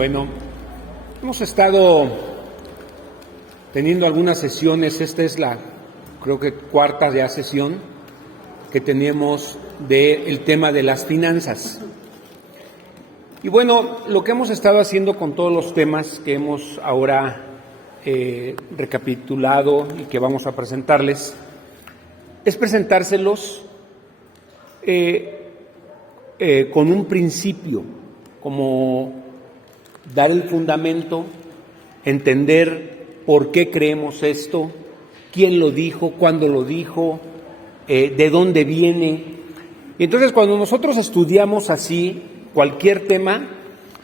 Bueno, hemos estado teniendo algunas sesiones. Esta es creo que cuarta ya sesión que tenemos del tema de las finanzas. Y bueno, lo que hemos estado haciendo con todos los temas que hemos ahora recapitulado y que vamos a presentarles, es presentárselos con un principio, como dar el fundamento, entender por qué creemos esto, quién lo dijo, cuándo lo dijo, de dónde viene. Y entonces cuando nosotros estudiamos así cualquier tema,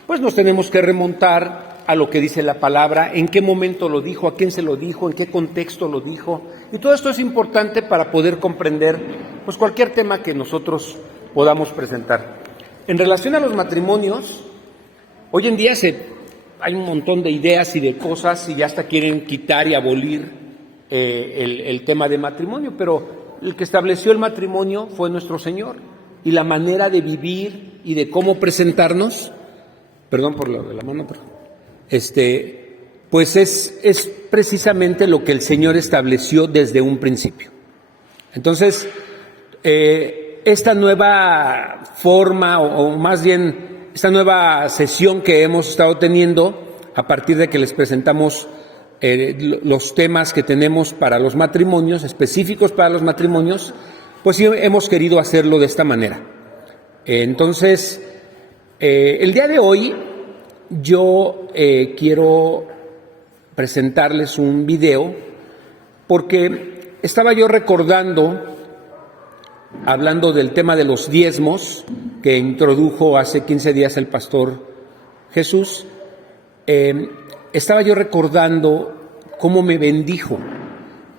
pues nos tenemos que remontar a lo que dice la palabra, en qué momento lo dijo, a quién se lo dijo, en qué contexto lo dijo. Y todo esto es importante para poder comprender pues cualquier tema que nosotros podamos presentar. En relación a los matrimonios, hoy en día hay un montón de ideas y de cosas y ya hasta quieren quitar y abolir el tema de matrimonio, pero el que estableció el matrimonio fue nuestro Señor, y la manera de vivir y de cómo presentarnos, perdón por lo de la mano, pero pues es precisamente lo que el Señor estableció desde un principio. Entonces, esta nueva forma, o más bien esta nueva sesión que hemos estado teniendo, a partir de que les presentamos los temas que tenemos para los matrimonios, específicos para los matrimonios, pues sí hemos querido hacerlo de esta manera. Entonces, el día de hoy yo quiero presentarles un video, porque estaba yo recordando, hablando del tema de los diezmos que introdujo hace 15 días el pastor Jesús, estaba yo recordando cómo me bendijo,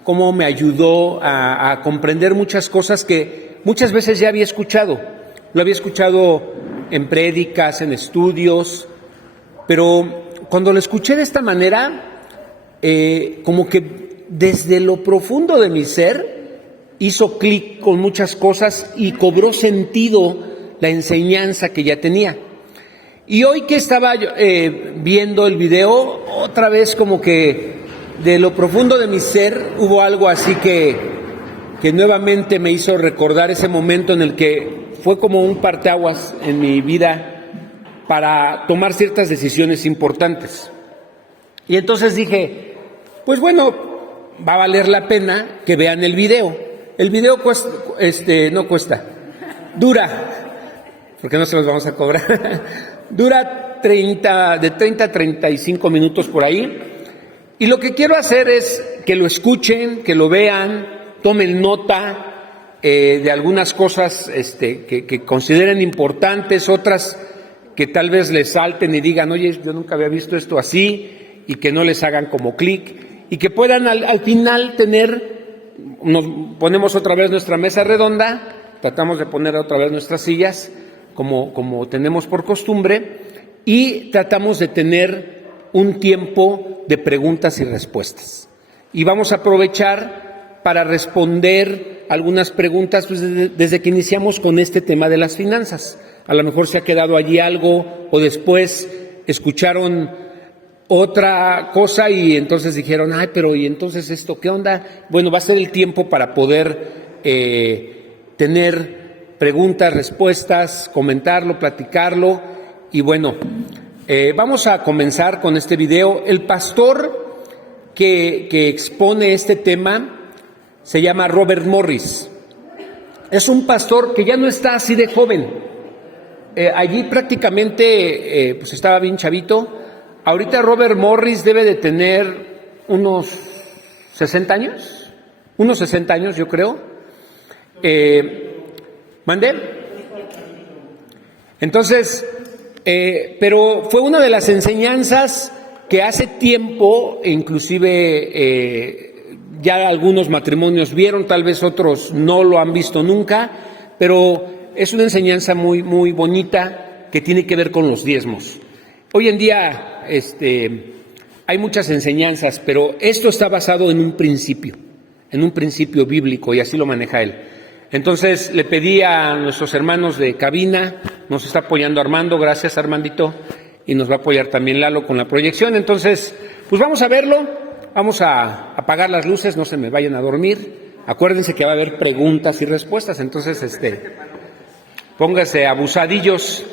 cómo me ayudó a comprender muchas cosas que muchas veces ya había escuchado. Lo había escuchado en prédicas, en estudios, pero cuando lo escuché de esta manera, como que desde lo profundo de mi ser hizo clic con muchas cosas y cobró sentido la enseñanza que ya tenía. Y hoy que estaba viendo el video, otra vez como que de lo profundo de mi ser hubo algo así que nuevamente me hizo recordar ese momento en el que fue como un parteaguas en mi vida para tomar ciertas decisiones importantes. Y entonces dije, pues bueno, va a valer la pena que vean el video. El video dura, porque no se los vamos a cobrar, dura de 30 a 35 minutos por ahí. Y lo que quiero hacer es que lo escuchen, que lo vean, tomen nota de algunas cosas que consideren importantes, otras que tal vez les salten y digan, oye, yo nunca había visto esto así, y que no les hagan como clic, y que puedan al final nos ponemos otra vez nuestra mesa redonda, tratamos de poner otra vez nuestras sillas, como tenemos por costumbre, y tratamos de tener un tiempo de preguntas y respuestas. Y vamos a aprovechar para responder algunas preguntas pues, desde que iniciamos con este tema de las finanzas. A lo mejor se ha quedado allí algo, o después escucharon otra cosa y entonces dijeron, ay, pero ¿y entonces esto qué onda? Bueno, va a ser el tiempo para poder tener preguntas, respuestas, comentarlo, platicarlo. Y bueno, vamos a comenzar con este video. El pastor que expone este tema se llama Robert Morris. Es un pastor que ya no está así de joven. Allí prácticamente pues estaba bien chavito. Ahorita Robert Morris debe de tener unos 60 años. Unos 60 años, yo creo. ¿Mandé? Entonces, pero fue una de las enseñanzas que hace tiempo, inclusive ya algunos matrimonios vieron, tal vez otros no lo han visto nunca, pero es una enseñanza muy, muy bonita que tiene que ver con los diezmos. Hoy en día hay muchas enseñanzas, pero esto está basado en un principio bíblico, y así lo maneja él. Entonces le pedí a nuestros hermanos de cabina, nos está apoyando Armando, gracias Armandito, y nos va a apoyar también Lalo con la proyección. Entonces, pues vamos a verlo, vamos a apagar las luces, no se me vayan a dormir. Acuérdense que va a haber preguntas y respuestas, entonces pónganse abusadillos,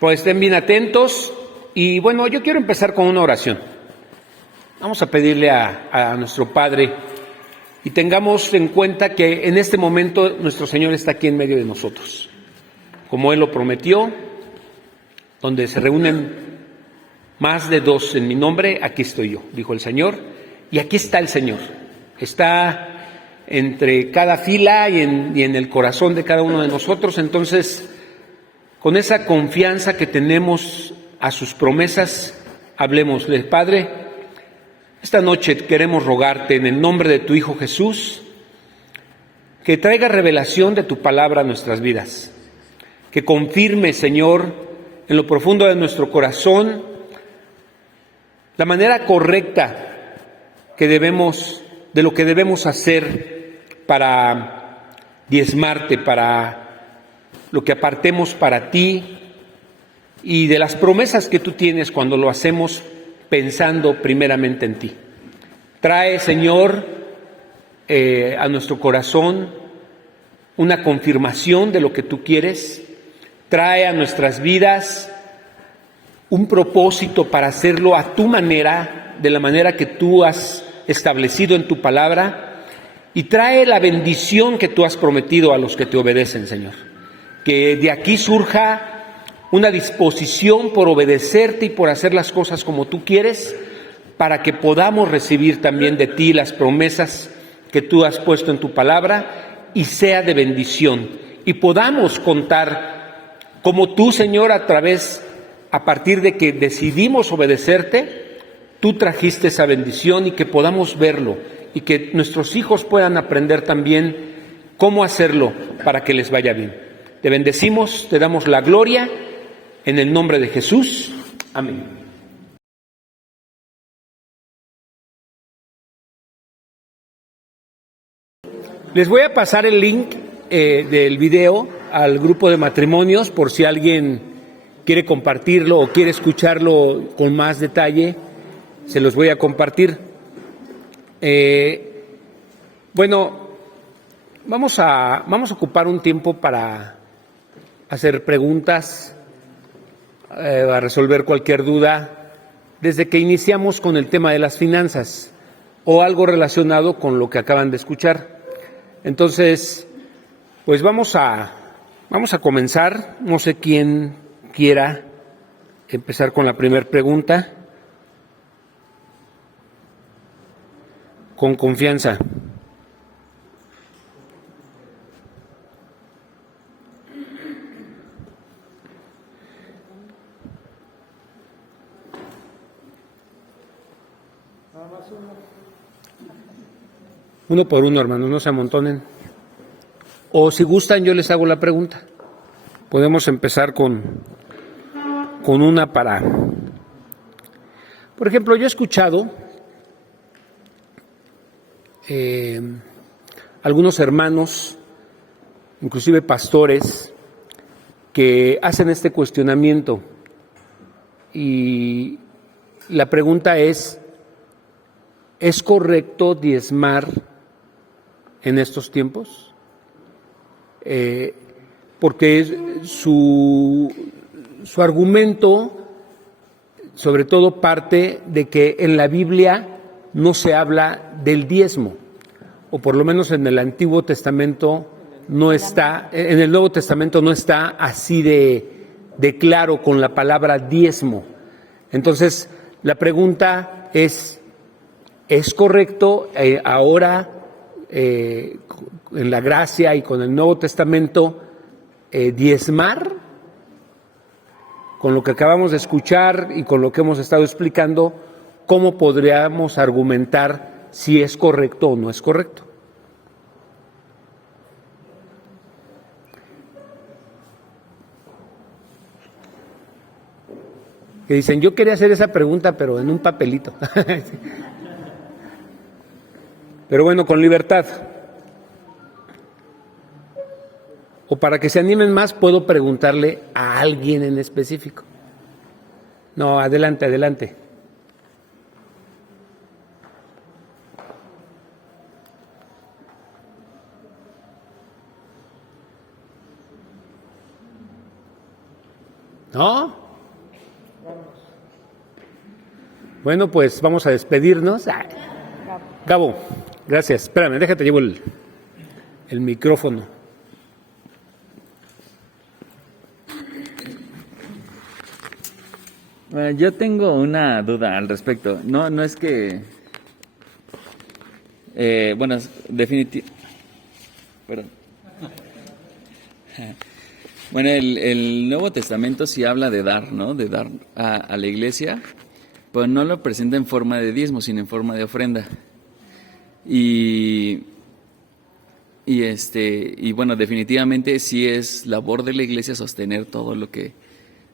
pues estén bien atentos. Y bueno, yo quiero empezar con una oración. Vamos a pedirle a nuestro Padre y tengamos en cuenta que en este momento nuestro Señor está aquí en medio de nosotros. Como Él lo prometió, donde se reúnen más de 2 en mi nombre, aquí estoy yo, dijo el Señor. Y aquí está el Señor. Está entre cada fila y en el corazón de cada uno de nosotros. Entonces, con esa confianza que tenemos a sus promesas, hablemosle. Padre, esta noche queremos rogarte en el nombre de tu Hijo Jesús, que traiga revelación de tu palabra a nuestras vidas, que confirme, Señor, en lo profundo de nuestro corazón, la manera correcta de lo que debemos hacer para diezmarte, para lo que apartemos para ti, y de las promesas que tú tienes cuando lo hacemos pensando primeramente en ti. Trae, Señor, a nuestro corazón una confirmación de lo que tú quieres. Trae a nuestras vidas un propósito para hacerlo a tu manera, de la manera que tú has establecido en tu palabra, y trae la bendición que tú has prometido a los que te obedecen, Señor. Que de aquí surja una disposición por obedecerte y por hacer las cosas como tú quieres, para que podamos recibir también de ti las promesas que tú has puesto en tu palabra y sea de bendición. Y podamos contar como tú, Señor, a partir de que decidimos obedecerte, tú trajiste esa bendición, y que podamos verlo y que nuestros hijos puedan aprender también cómo hacerlo para que les vaya bien. Te bendecimos, te damos la gloria en el nombre de Jesús. Amén. Les voy a pasar el link del video al grupo de matrimonios por si alguien quiere compartirlo o quiere escucharlo con más detalle. Se los voy a compartir. Bueno, vamos a ocupar un tiempo para hacer preguntas, a resolver cualquier duda, desde que iniciamos con el tema de las finanzas o algo relacionado con lo que acaban de escuchar. Entonces, pues vamos a comenzar. No sé quién quiera empezar con la primera pregunta. Con confianza. Uno por uno, hermanos, no se amontonen. O si gustan, yo les hago la pregunta. Podemos empezar con una para... Por ejemplo, yo he escuchado algunos hermanos, inclusive pastores, que hacen este cuestionamiento, y la pregunta ¿es correcto diezmar en estos tiempos? Porque su argumento sobre todo parte de que en la Biblia no se habla del diezmo, o por lo menos en el Antiguo Testamento no está, en el Nuevo Testamento no está así de claro con la palabra diezmo. Entonces, la pregunta ¿es correcto ahora en la gracia y con el Nuevo Testamento diezmar? Con lo que acabamos de escuchar y con lo que hemos estado explicando, ¿cómo podríamos argumentar si es correcto o no es correcto? Que dicen, yo quería hacer esa pregunta, pero en un papelito. Pero bueno, con libertad. O para que se animen más, puedo preguntarle a alguien en específico. No, adelante, adelante. ¿No? Bueno, pues vamos a despedirnos. Gabo, gracias. Espérame, déjate, llevo el micrófono. Yo tengo una duda al respecto. No es que... bueno, definitivamente... Perdón. Bueno, el Nuevo Testamento sí habla de dar, ¿no? De dar a la iglesia, pero no lo presenta en forma de diezmo, sino en forma de ofrenda. Y bueno, definitivamente sí es labor de la iglesia sostener todo lo que,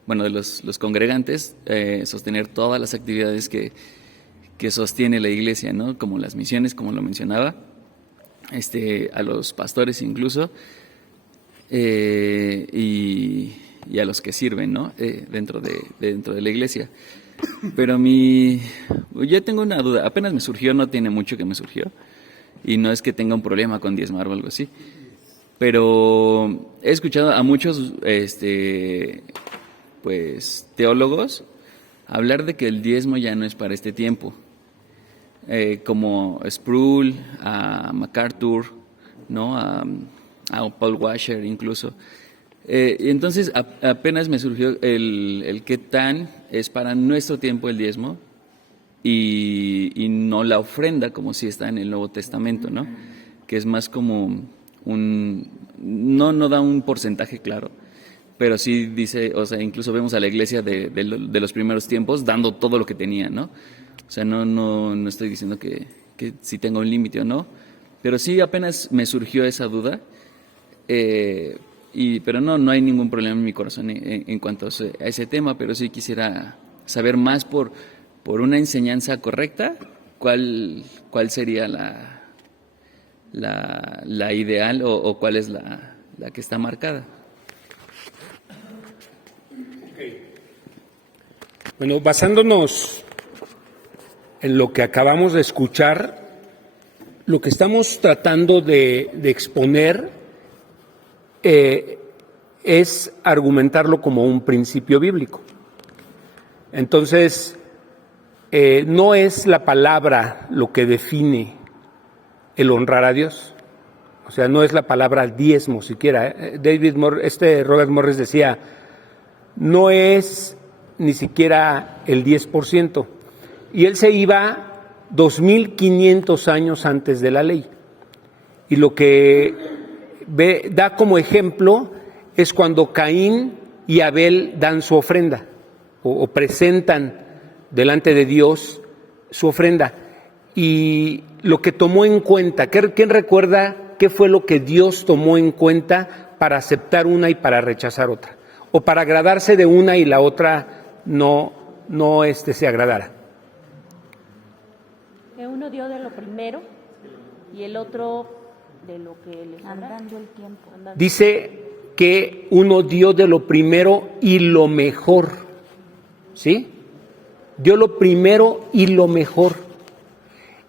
bueno, de los congregantes, sostener todas las actividades que sostiene la iglesia, ¿no? Como las misiones, como lo mencionaba, a los pastores incluso, y a los que sirven, ¿no? Dentro de la iglesia. Pero yo tengo una duda, apenas me surgió, no tiene mucho que me surgió, y no es que tenga un problema con diezmar o algo así, pero he escuchado a muchos pues teólogos hablar de que el diezmo ya no es para este tiempo, como Sproul, a MacArthur, ¿no? a Paul Washer incluso. Entonces apenas me surgió el qué tan es para nuestro tiempo el diezmo y no la ofrenda como si está en el Nuevo Testamento, ¿no? Que es más como no da un porcentaje claro, pero sí dice, o sea, incluso vemos a la iglesia de los primeros tiempos dando todo lo que tenía, ¿no? O sea, no estoy diciendo que si tenga un límite o no, pero sí apenas me surgió esa duda. Pero no hay ningún problema en mi corazón en cuanto a ese tema, pero sí quisiera saber más por una enseñanza correcta, cuál sería la ideal o cuál es la que está marcada. Bueno, basándonos en lo que acabamos de escuchar, lo que estamos tratando de exponer es argumentarlo como un principio bíblico. Entonces, no es la palabra lo que define el honrar a Dios. O sea, no es la palabra diezmo siquiera. Robert Morris decía, no es ni siquiera el 10%. Y él se iba 2.500 años antes de la ley. Y lo que da como ejemplo es cuando Caín y Abel dan su ofrenda o presentan delante de Dios su ofrenda. Y lo que tomó en cuenta, ¿quién recuerda qué fue lo que Dios tomó en cuenta para aceptar una y para rechazar otra? O para agradarse de una y la otra no se agradara. Que uno dio de lo primero y el otro de lo que le andando el tiempo. Dice que uno dio de lo primero y lo mejor, ¿sí? Dio lo primero y lo mejor.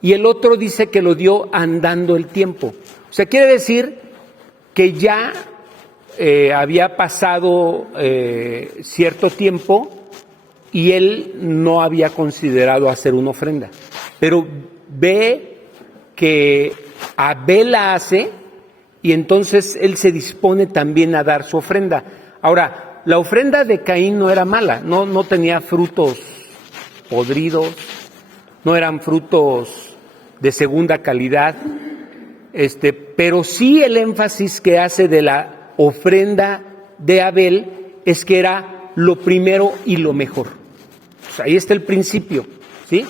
Y el otro dice que lo dio andando el tiempo. O sea, quiere decir que ya había pasado cierto tiempo y él no había considerado hacer una ofrenda. Pero ve que Abel la hace y entonces él se dispone también a dar su ofrenda. Ahora, la ofrenda de Caín no era mala, no tenía frutos podridos, no eran frutos de segunda calidad, pero sí el énfasis que hace de la ofrenda de Abel es que era lo primero y lo mejor. O sea, ahí está el principio, ¿sí?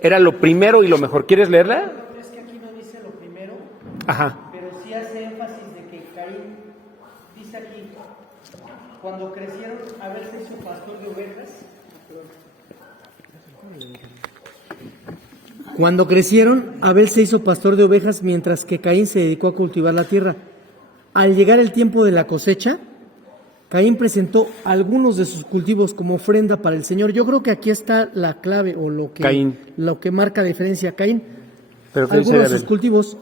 Era lo primero y lo mejor. ¿Quieres leerla? Es que aquí no dice lo primero, Ajá. pero sí hace énfasis de que Caín, dice aquí, cuando crecieron, Abel se hizo pastor de ovejas. Cuando crecieron, Abel se hizo pastor de ovejas, mientras que Caín se dedicó a cultivar la tierra. Al llegar el tiempo de la cosecha, Caín presentó algunos de sus cultivos como ofrenda para el Señor. Yo creo que aquí está la clave o lo que marca la diferencia. Caín, Pero ¿qué dice algunos de Abel? sus cultivos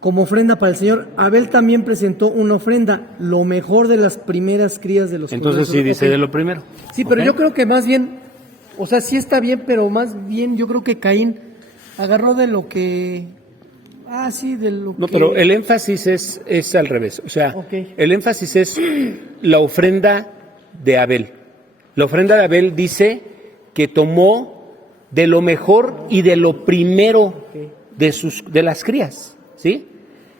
como ofrenda para el Señor. Abel también presentó una ofrenda, lo mejor de las primeras crías de los Entonces sí dice Ok. de lo primero. Sí, pero Ok. yo creo que más bien, o sea, sí está bien, pero más bien yo creo que Caín agarró de lo que... sí, de lo No, que... pero el énfasis es al revés. O sea, Ok. el énfasis es la ofrenda de Abel. La ofrenda de Abel dice que tomó de lo mejor y de lo primero de las crías, ¿sí?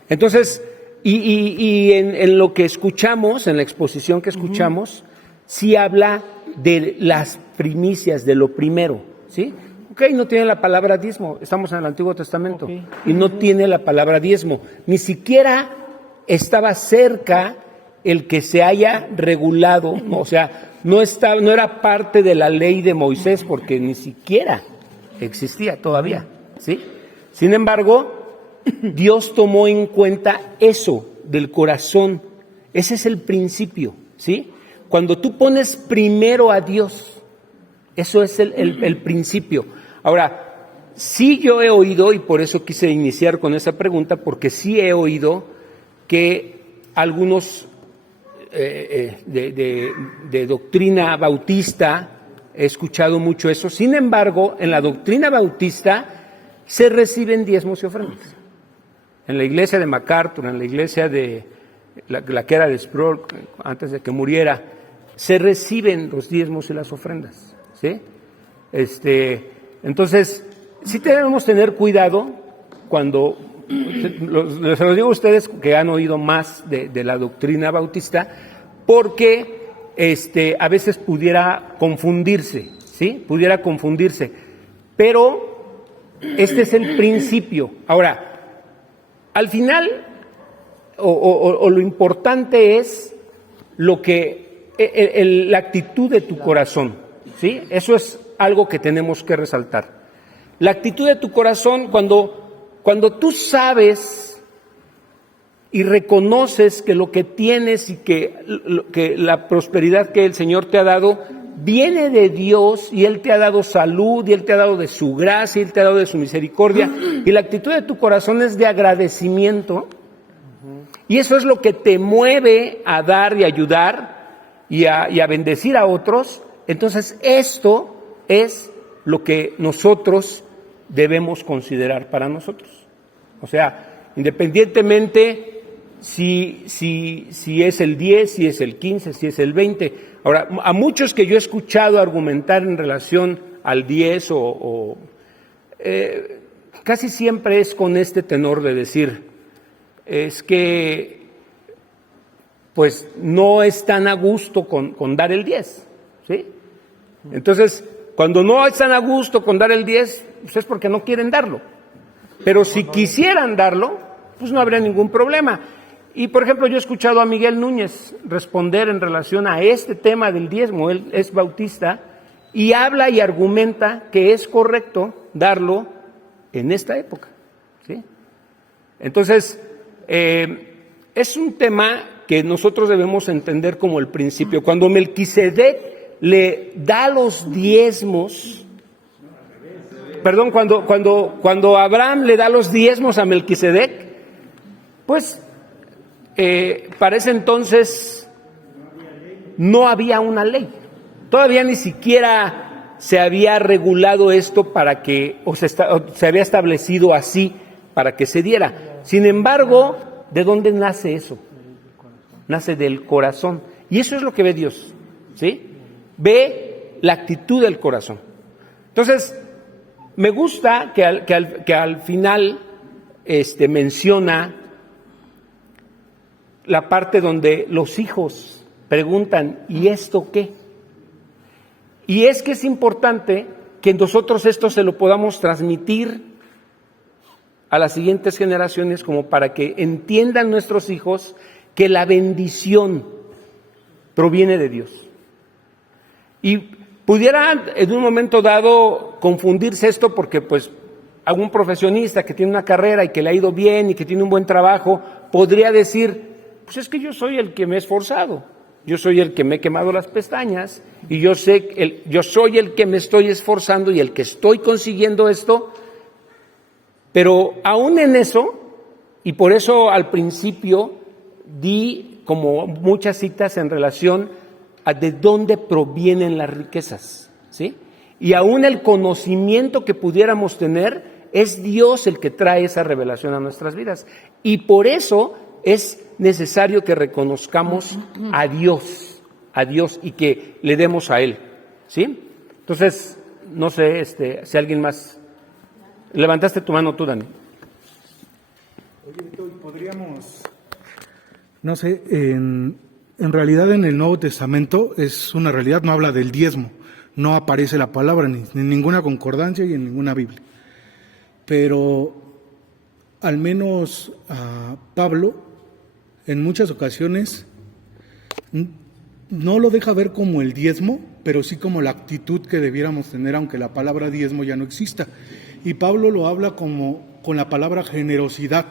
Entonces, y en lo que escuchamos, en la exposición que escuchamos, sí habla de las primicias, de lo primero, ¿sí? Ok, no tiene la palabra diezmo, estamos en el Antiguo Testamento, y no tiene la palabra diezmo, ni siquiera estaba cerca el que se haya regulado, ¿no? O sea, no era parte de la ley de Moisés, porque ni siquiera existía todavía, ¿sí? Sin embargo, Dios tomó en cuenta eso del corazón. Ese es el principio, ¿sí? Cuando tú pones primero a Dios, eso es el principio. Ahora, sí yo he oído, y por eso quise iniciar con esa pregunta, porque sí he oído que algunos de doctrina bautista, he escuchado mucho eso. Sin embargo, en la doctrina bautista se reciben diezmos y ofrendas. En la iglesia de MacArthur, en la iglesia de la que era de Sproul, antes de que muriera, se reciben los diezmos y las ofrendas, ¿sí? Entonces, sí debemos tener cuidado cuando, les lo digo a ustedes que han oído más de la doctrina bautista, porque a veces pudiera confundirse, ¿sí? Pudiera confundirse, pero este es el principio. Ahora, al final, o lo importante es lo que la actitud de tu corazón, ¿sí? Eso es algo que tenemos que resaltar. La actitud de tu corazón cuando tú sabes y reconoces que lo que tienes y que la prosperidad que el Señor te ha dado viene de Dios, y Él te ha dado salud, y Él te ha dado de su gracia, y Él te ha dado de su misericordia, y la actitud de tu corazón es de agradecimiento, y eso es lo que te mueve a dar y ayudar y a bendecir a otros. Entonces esto es lo que nosotros debemos considerar para nosotros. O sea, independientemente si es el 10, si es el 15, si es el 20. Ahora, a muchos que yo he escuchado argumentar en relación al 10 casi siempre es con este tenor de decir, es que pues no están a gusto con dar el 10, ¿sí? Entonces, cuando no están a gusto con dar el 10, pues es porque no quieren darlo. Pero si quisieran darlo, pues no habría ningún problema. Y, por ejemplo, yo he escuchado a Miguel Núñez responder en relación a este tema del diezmo. Él es bautista y habla y argumenta que es correcto darlo en esta época, ¿sí? Entonces, es un tema que nosotros debemos entender como el principio. Cuando Melquisedec le da los diezmos, perdón, cuando Abraham le da los diezmos a Melquisedec, pues para ese entonces no había una ley. Todavía ni siquiera se había regulado esto para que, o se había establecido así para que se diera. Sin embargo, ¿de dónde nace eso? Nace del corazón. Y eso es lo que ve Dios, ¿sí? Ve la actitud del corazón. Entonces, me gusta que al final menciona la parte donde los hijos preguntan, ¿y esto qué? Y es que es importante que nosotros esto se lo podamos transmitir a las siguientes generaciones, como para que entiendan nuestros hijos que la bendición proviene de Dios. Y pudiera en un momento dado confundirse esto porque pues algún profesionista que tiene una carrera y que le ha ido bien y que tiene un buen trabajo podría decir, pues es que yo soy el que me he esforzado, yo soy el que me he quemado las pestañas y yo soy el que me estoy esforzando y el que estoy consiguiendo esto, pero aún en eso, y por eso al principio di como muchas citas en relación a de dónde provienen las riquezas, ¿sí? Y aún el conocimiento que pudiéramos tener, es Dios el que trae esa revelación a nuestras vidas. Y por eso es necesario que reconozcamos a Dios y que le demos a Él, ¿sí? Entonces, no sé si alguien más... Levantaste tu mano tú, Dani. Oye, podríamos, no sé, en realidad en el Nuevo Testamento es una realidad, no habla del diezmo, no aparece la palabra ni en ninguna concordancia y en ninguna Biblia. Pero al menos Pablo en muchas ocasiones no lo deja ver como el diezmo, pero sí como la actitud que debiéramos tener, aunque la palabra diezmo ya no exista. Y Pablo lo habla como con la palabra generosidad.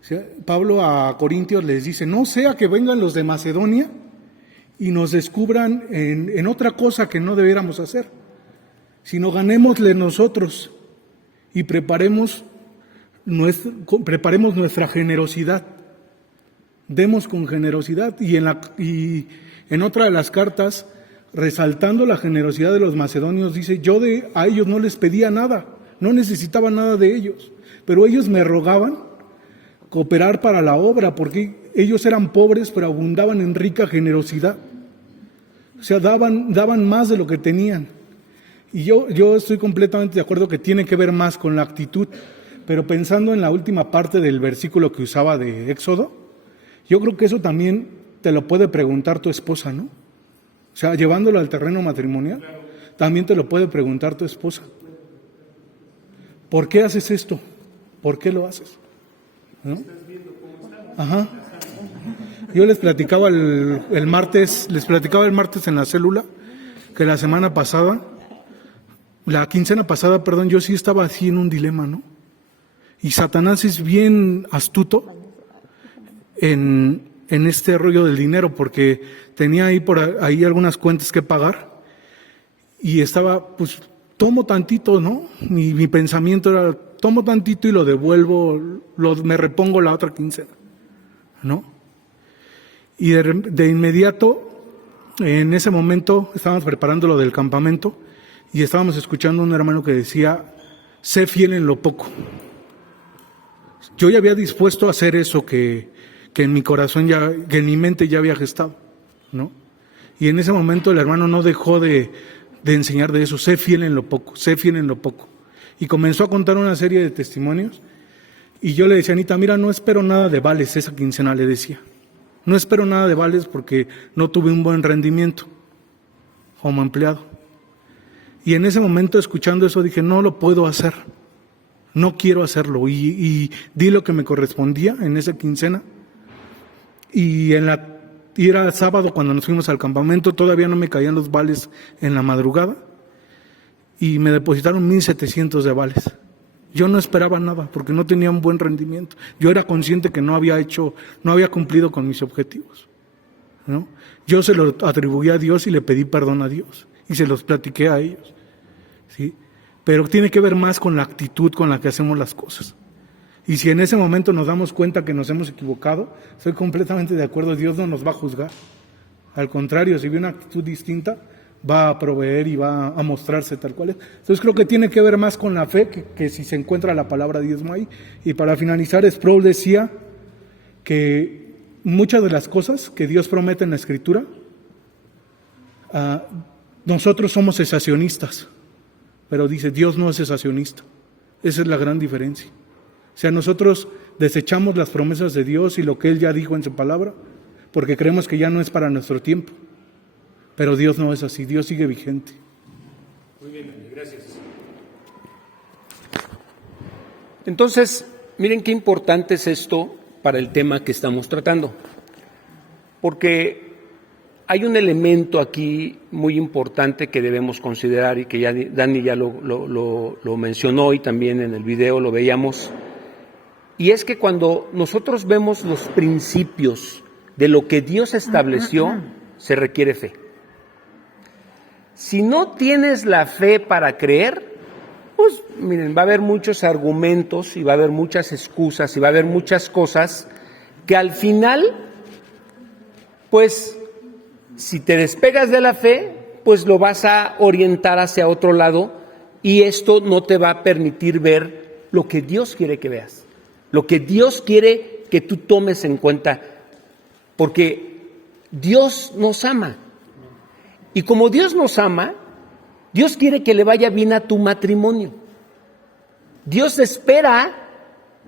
O sea, Pablo a Corintios les dice, no sea que vengan los de Macedonia y nos descubran en otra cosa que no debiéramos hacer, sino ganémosle nosotros y preparemos nuestra generosidad. Demos con generosidad. Y en otra de las cartas, resaltando la generosidad de los macedonios, dice, a ellos no les pedía nada, no necesitaba nada de ellos, pero ellos me rogaban cooperar para la obra, porque ellos eran pobres, pero abundaban en rica generosidad. O sea, daban más de lo que tenían. Y yo estoy completamente de acuerdo que tiene que ver más con la actitud, pero pensando en la última parte del versículo que usaba de Éxodo, yo creo que eso también te lo puede preguntar tu esposa, ¿no? O sea, llevándolo al terreno matrimonial, también te lo puede preguntar tu esposa. ¿Por qué haces esto? ¿Por qué lo haces? ¿No? Ajá. Yo les platicaba el martes en la célula, que la quincena pasada, yo sí estaba así en un dilema, ¿no? Y Satanás es bien astuto en este rollo del dinero, porque tenía por ahí algunas cuentas que pagar y estaba, pues, tomo tantito, ¿no? Mi pensamiento era, tomo tantito y lo devuelvo, me repongo la otra quincena, ¿no? Y de inmediato, en ese momento, estábamos preparando lo del campamento y estábamos escuchando a un hermano que decía, sé fiel en lo poco. Yo ya había dispuesto a hacer eso que en mi corazón que en mi mente ya había gestado, ¿no? Y en ese momento el hermano no dejó de enseñar de eso, sé fiel en lo poco, sé fiel en lo poco. Y comenzó a contar una serie de testimonios y yo le decía, Anita, mira, no espero nada de vales esa quincena, le decía. No espero nada de vales porque no tuve un buen rendimiento como empleado. Y en ese momento, escuchando eso, dije, no lo puedo hacer, no quiero hacerlo. Y di lo que me correspondía en esa quincena. Y era sábado cuando nos fuimos al campamento, todavía no me caían los vales en la madrugada y me depositaron 1,700 de vales. Yo no esperaba nada porque no tenía un buen rendimiento. Yo era consciente que no había cumplido con mis objetivos, ¿no? Yo se lo atribuí a Dios y le pedí perdón a Dios y se los platiqué a ellos, ¿sí? Pero tiene que ver más con la actitud con la que hacemos las cosas. Y si en ese momento nos damos cuenta que nos hemos equivocado, estoy completamente de acuerdo, Dios no nos va a juzgar. Al contrario, si ve una actitud distinta, va a proveer y va a mostrarse tal cual es. Entonces creo que tiene que ver más con la fe que si se encuentra la palabra diezmo ahí. Y para finalizar, Sproul decía que muchas de las cosas que Dios promete en la Escritura, nosotros somos cesacionistas, pero dice, Dios no es cesacionista. Esa es la gran diferencia. O sea, nosotros desechamos las promesas de Dios y lo que Él ya dijo en su palabra, porque creemos que ya no es para nuestro tiempo. Pero Dios no es así, Dios sigue vigente. Muy bien, gracias. Entonces, miren qué importante es esto para el tema que estamos tratando. Porque hay un elemento aquí muy importante que debemos considerar y que ya Dani ya lo mencionó y también en el video lo veíamos. Y es que cuando nosotros vemos los principios de lo que Dios estableció, se requiere fe. Si no tienes la fe para creer, pues miren, va a haber muchos argumentos y va a haber muchas excusas y va a haber muchas cosas que al final, pues, si te despegas de la fe, pues lo vas a orientar hacia otro lado y esto no te va a permitir ver lo que Dios quiere que veas, lo que Dios quiere que tú tomes en cuenta, porque Dios nos ama. Y como Dios nos ama, Dios quiere que le vaya bien a tu matrimonio. Dios espera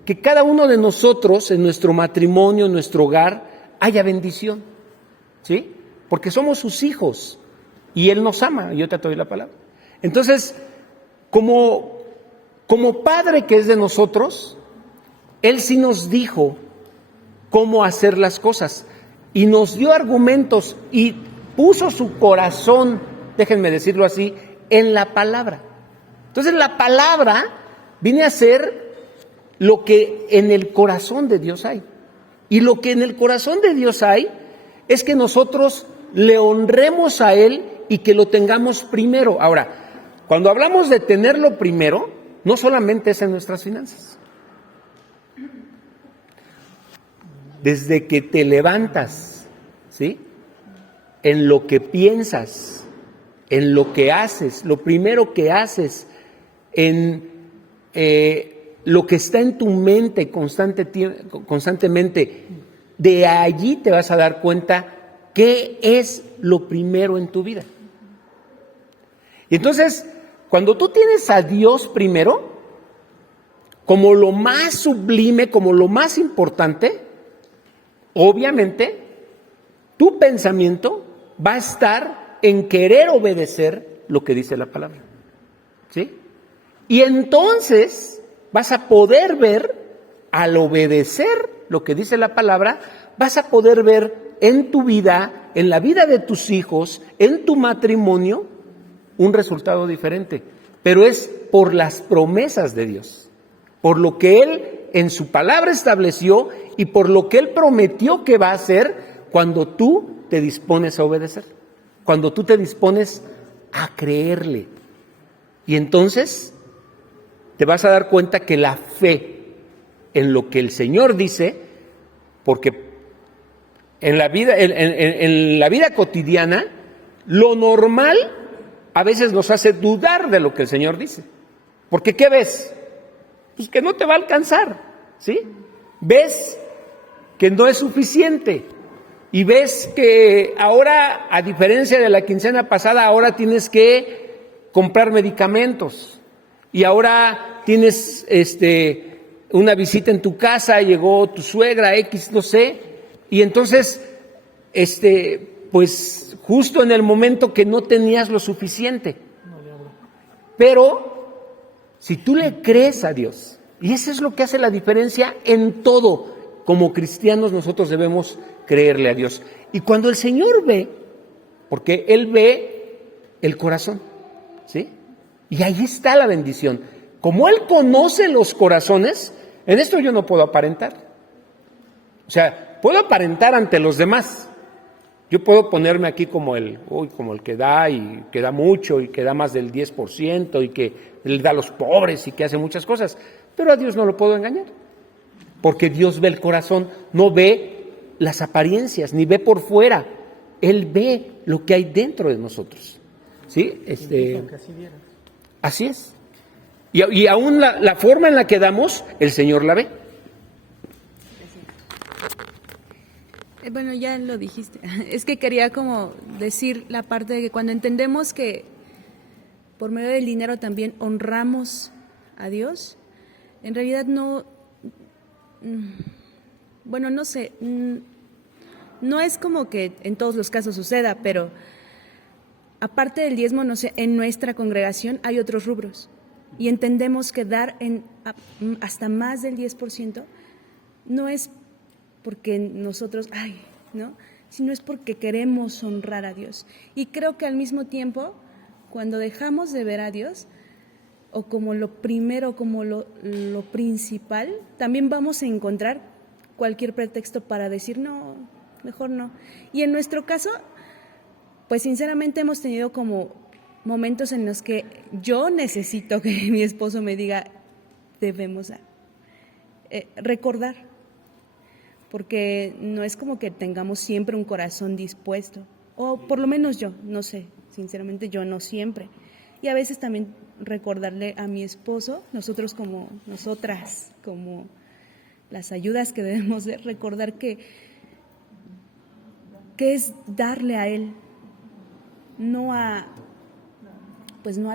que cada uno de nosotros, en nuestro matrimonio, en nuestro hogar, haya bendición, ¿sí? Porque somos sus hijos y Él nos ama, yo te doy la palabra. Entonces, como Padre que es de nosotros, Él sí nos dijo cómo hacer las cosas y nos dio argumentos y puso su corazón, déjenme decirlo así, en la palabra. Entonces la palabra viene a ser lo que en el corazón de Dios hay. Y lo que en el corazón de Dios hay es que nosotros le honremos a Él y que lo tengamos primero. Ahora, cuando hablamos de tenerlo primero, no solamente es en nuestras finanzas. Desde que te levantas, ¿sí?, en lo que piensas, en lo que haces, lo primero que haces, en lo que está en tu mente constantemente, de allí te vas a dar cuenta qué es lo primero en tu vida. Y entonces, cuando tú tienes a Dios primero, como lo más sublime, como lo más importante, obviamente, tu pensamiento va a estar en querer obedecer lo que dice la palabra, ¿sí? Y entonces vas a poder ver, al obedecer lo que dice la palabra, vas a poder ver en tu vida, en la vida de tus hijos, en tu matrimonio, un resultado diferente. Pero es por las promesas de Dios, por lo que Él en su palabra estableció y por lo que Él prometió que va a hacer cuando tú te dispones a obedecer, cuando tú te dispones a creerle. Y entonces te vas a dar cuenta que la fe en lo que el Señor dice, porque en la vida cotidiana, lo normal a veces nos hace dudar de lo que el Señor dice. Porque ¿qué ves? Pues que no te va a alcanzar, ¿sí? Ves que no es suficiente. Y ves que ahora, a diferencia de la quincena pasada, ahora tienes que comprar medicamentos. Y ahora tienes una visita en tu casa, llegó tu suegra, X, no sé. Y entonces, pues justo en el momento que no tenías lo suficiente. Pero si tú le crees a Dios, y eso es lo que hace la diferencia en todo, como cristianos nosotros debemos creerle a Dios. Y cuando el Señor ve, porque Él ve el corazón, ¿sí? Y ahí está la bendición. Como Él conoce los corazones, en esto yo no puedo aparentar. O sea, puedo aparentar ante los demás. Yo puedo ponerme aquí como el que da y que da mucho y que da más del 10% y que le da a los pobres y que hace muchas cosas. Pero a Dios no lo puedo engañar. Porque Dios ve el corazón, no ve las apariencias, ni ve por fuera. Él ve lo que hay dentro de nosotros. ¿Sí? Así es. Y aún la forma en la que damos, el Señor la ve. Bueno, ya lo dijiste. Es que quería como decir la parte de que cuando entendemos que por medio del dinero también honramos a Dios, en realidad no, bueno, no sé, no es como que en todos los casos suceda, pero aparte del diezmo, no sé, en nuestra congregación hay otros rubros y entendemos que dar hasta más del 10% no es porque nosotros, ¿no? Sino es porque queremos honrar a Dios. Y creo que al mismo tiempo, cuando dejamos de ver a Dios, o como lo primero, como lo principal, también vamos a encontrar cualquier pretexto para decir, no, mejor no. Y en nuestro caso, pues sinceramente hemos tenido como momentos en los que yo necesito que mi esposo me diga, debemos recordar, porque no es como que tengamos siempre un corazón dispuesto, o por lo menos yo, no sé, sinceramente yo no siempre. Y a veces también recordarle a mi esposo, nosotras como las ayudas que debemos de recordar que es darle a él, no a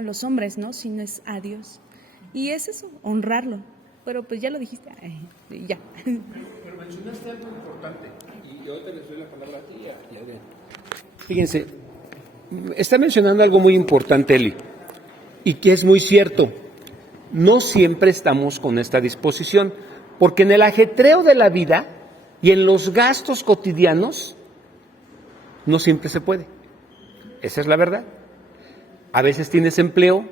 los hombres, ¿no? Sino es a Dios. Y es eso, honrarlo. Pero pues ya lo dijiste, ya. Pero mencionaste algo importante y ahorita les doy la palabra a ti y a Adrián. Fíjense, está mencionando algo muy importante, Eli, y que es muy cierto. No siempre estamos con esta disposición, porque en el ajetreo de la vida y en los gastos cotidianos no siempre se puede. Esa es la verdad. A veces tienes empleo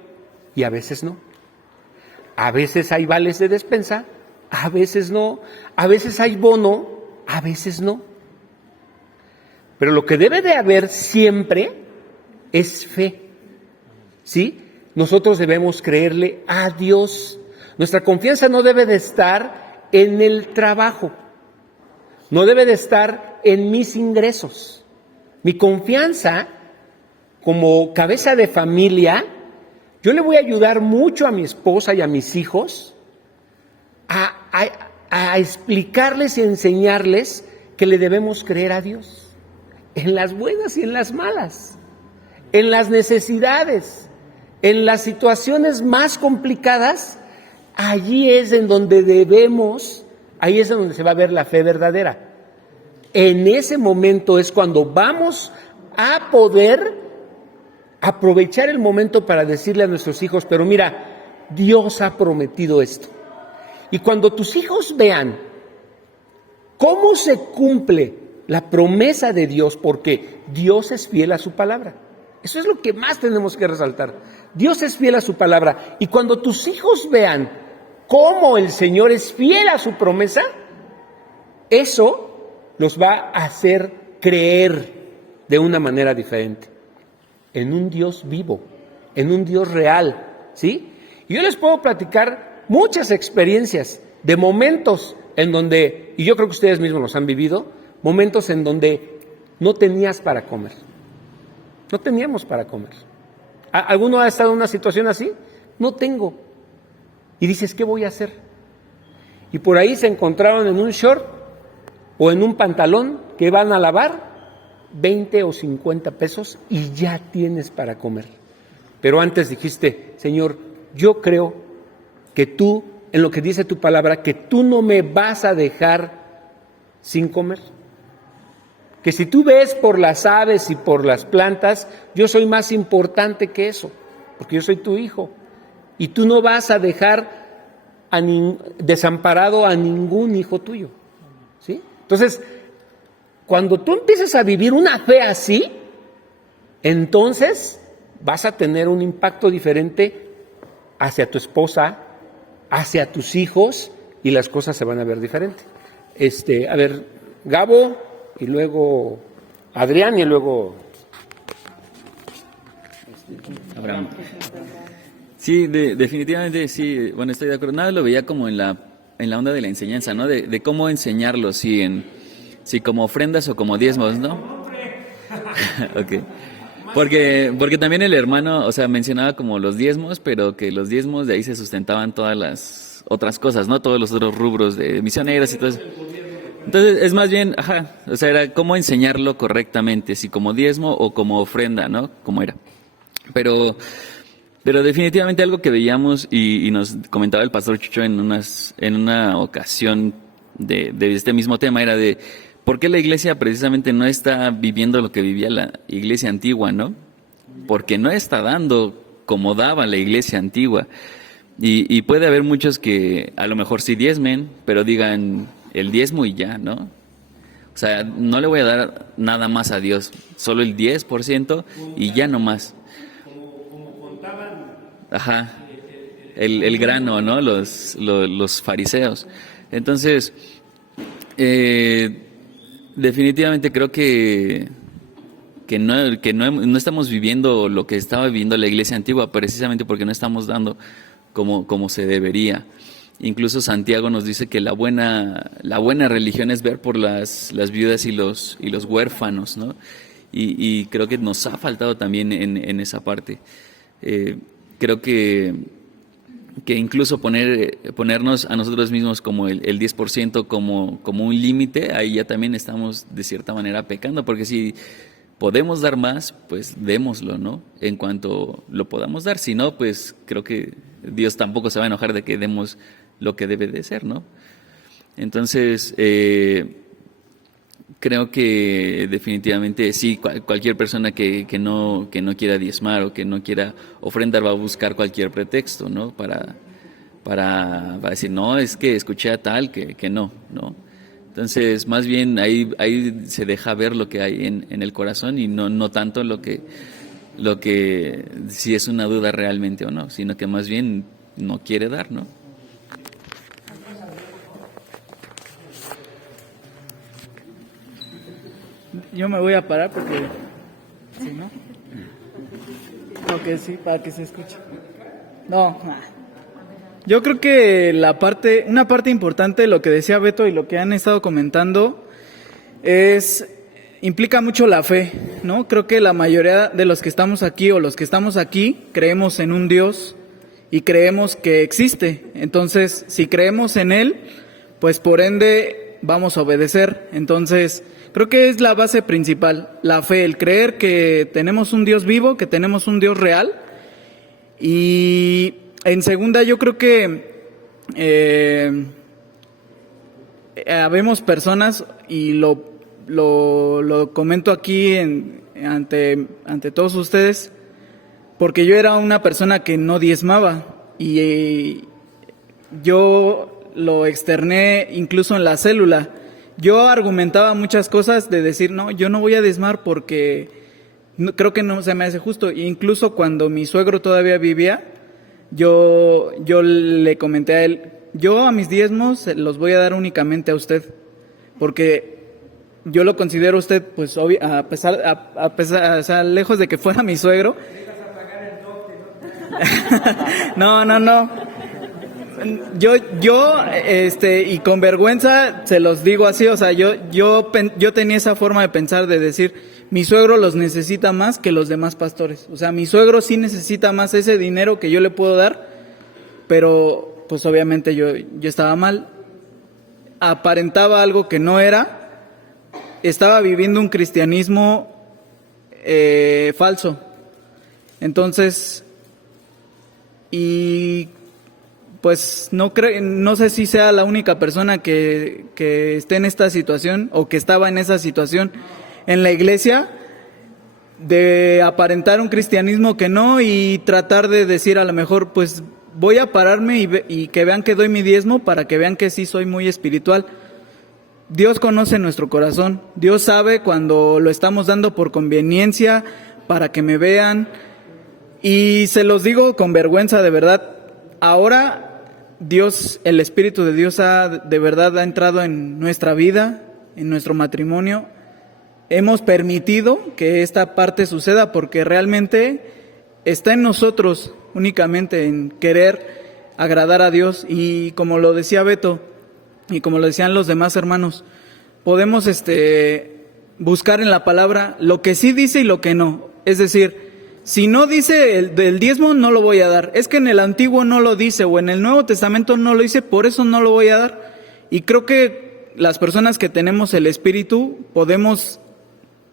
y a veces no. A veces hay vales de despensa, a veces no. A veces hay bono, a veces no. Pero lo que debe de haber siempre es fe. ¿Sí? Nosotros debemos creerle a Dios. Nuestra confianza no debe de estar en el trabajo. No debe de estar en mis ingresos. Mi confianza como cabeza de familia, yo le voy a ayudar mucho a mi esposa y a mis hijos a explicarles y enseñarles que le debemos creer a Dios, en las buenas y en las malas, en las necesidades, en las situaciones más complicadas. Allí es en donde ahí es en donde se va a ver la fe verdadera. En ese momento es cuando vamos a poder aprovechar el momento para decirle a nuestros hijos, pero mira, Dios ha prometido esto. Y cuando tus hijos vean cómo se cumple la promesa de Dios, porque Dios es fiel a su palabra. Eso es lo que más tenemos que resaltar. Dios es fiel a su palabra. Y cuando tus hijos vean cómo el Señor es fiel a su promesa, eso los va a hacer creer de una manera diferente en un Dios vivo, en un Dios real, ¿sí? Y yo les puedo platicar muchas experiencias de momentos en donde, y yo creo que ustedes mismos los han vivido, momentos en donde no tenías para comer. No teníamos para comer. ¿Alguno ha estado en una situación así? No tengo. Y dices, ¿qué voy a hacer? Y por ahí se encontraron en un short o en un pantalón que van a lavar 20 o 50 pesos y ya tienes para comer. Pero antes dijiste, Señor, yo creo que tú, en lo que dice tu palabra, que tú no me vas a dejar sin comer. Que si tú ves por las aves y por las plantas, yo soy más importante que eso, porque yo soy tu hijo. Y tú no vas a dejar desamparado a ningún hijo tuyo. ¿Sí? Entonces, cuando tú empieces a vivir una fe así, entonces vas a tener un impacto diferente hacia tu esposa, hacia tus hijos, y las cosas se van a ver diferente. A ver, Gabo, y luego Adrián, y luego Abraham. Sí, definitivamente sí. Bueno, estoy de acuerdo. Nada lo veía como en la onda de la enseñanza, ¿no? De cómo enseñarlo, si como ofrendas o como diezmos, ¿no? Okay. Porque también el hermano, o sea, mencionaba como los diezmos, pero que los diezmos de ahí se sustentaban todas las otras cosas, ¿no? Todos los otros rubros de misioneros y todo eso. Entonces, es más bien, o sea, era cómo enseñarlo correctamente, si como diezmo o como ofrenda, ¿no? Como era. Pero definitivamente algo que veíamos y nos comentaba el pastor Chucho en una ocasión de este mismo tema era de por qué la iglesia precisamente no está viviendo lo que vivía la iglesia antigua, ¿no? Porque no está dando como daba la iglesia antigua. Y puede haber muchos que a lo mejor sí diezmen, pero digan el diezmo y ya, ¿no? O sea, no le voy a dar nada más a Dios, solo el 10% y ya no más. Ajá, el grano, ¿no? Los fariseos. Entonces, Definitivamente creo que no estamos viviendo lo que estaba viviendo la iglesia antigua, precisamente porque no estamos dando como se debería. Incluso Santiago nos dice que la buena religión es ver por las viudas y los huérfanos, ¿no? Y creo que nos ha faltado también en esa parte. Creo que incluso ponernos a nosotros mismos como el 10% como un límite, ahí ya también estamos de cierta manera pecando, porque si podemos dar más, pues démoslo, ¿no? En cuanto lo podamos dar. Si no, pues creo que Dios tampoco se va a enojar de que demos lo que debe de ser, ¿no? Entonces, creo que definitivamente sí, cualquier persona que no quiera diezmar o que no quiera ofrendar va a buscar cualquier pretexto, ¿no? Para decir, no, es que escuché a tal que no, ¿no? Entonces, más bien ahí se deja ver lo que hay en el corazón y no tanto lo que si es una duda realmente o no, sino que más bien no quiere dar, ¿no? Yo me voy a parar porque, si no, sí, para que se escuche. No, yo creo que una parte importante de lo que decía Beto y lo que han estado comentando implica mucho la fe, ¿no? Creo que la mayoría de los que estamos aquí o los que estamos aquí creemos en un Dios y creemos que existe. Entonces, si creemos en Él, pues por ende vamos a obedecer. Entonces, creo que es la base principal, la fe, el creer que tenemos un Dios vivo, que tenemos un Dios real. Y en segunda, yo creo que habemos personas, y lo comento aquí ante todos ustedes, porque yo era una persona que no diezmaba y yo lo externé incluso en la célula. Yo argumentaba muchas cosas de decir, no, yo no voy a diezmar porque creo que no se me hace justo. E incluso cuando mi suegro todavía vivía, yo le comenté a él, yo a mis diezmos los voy a dar únicamente a usted, porque yo lo considero a usted, pues a pesar, o sea, lejos de que fuera mi suegro. No. Yo y con vergüenza se los digo así, o sea, yo tenía esa forma de pensar, de decir, mi suegro los necesita más que los demás pastores. O sea, mi suegro sí necesita más ese dinero que yo le puedo dar, pero pues obviamente yo estaba mal, aparentaba algo que no era, estaba viviendo un cristianismo falso. Entonces, y pues no sé si sea la única persona que esté en esta situación o que estaba en esa situación en la iglesia, de aparentar un cristianismo que no y tratar de decir, a lo mejor pues voy a pararme y que vean que doy mi diezmo para que vean que sí soy muy espiritual. Dios conoce nuestro corazón, Dios sabe cuando lo estamos dando por conveniencia, para que me vean, y se los digo con vergüenza, de verdad. Ahora Dios, el Espíritu de Dios de verdad ha entrado en nuestra vida, en nuestro matrimonio. Hemos permitido que esta parte suceda porque realmente está en nosotros únicamente, en querer agradar a Dios. Y como lo decía Beto y como lo decían los demás hermanos, podemos buscar en la palabra lo que sí dice y lo que no. Es decir, si no dice el diezmo, no lo voy a dar. Es que en el Antiguo no lo dice, o en el Nuevo Testamento no lo dice, por eso no lo voy a dar. Y creo que las personas que tenemos el Espíritu podemos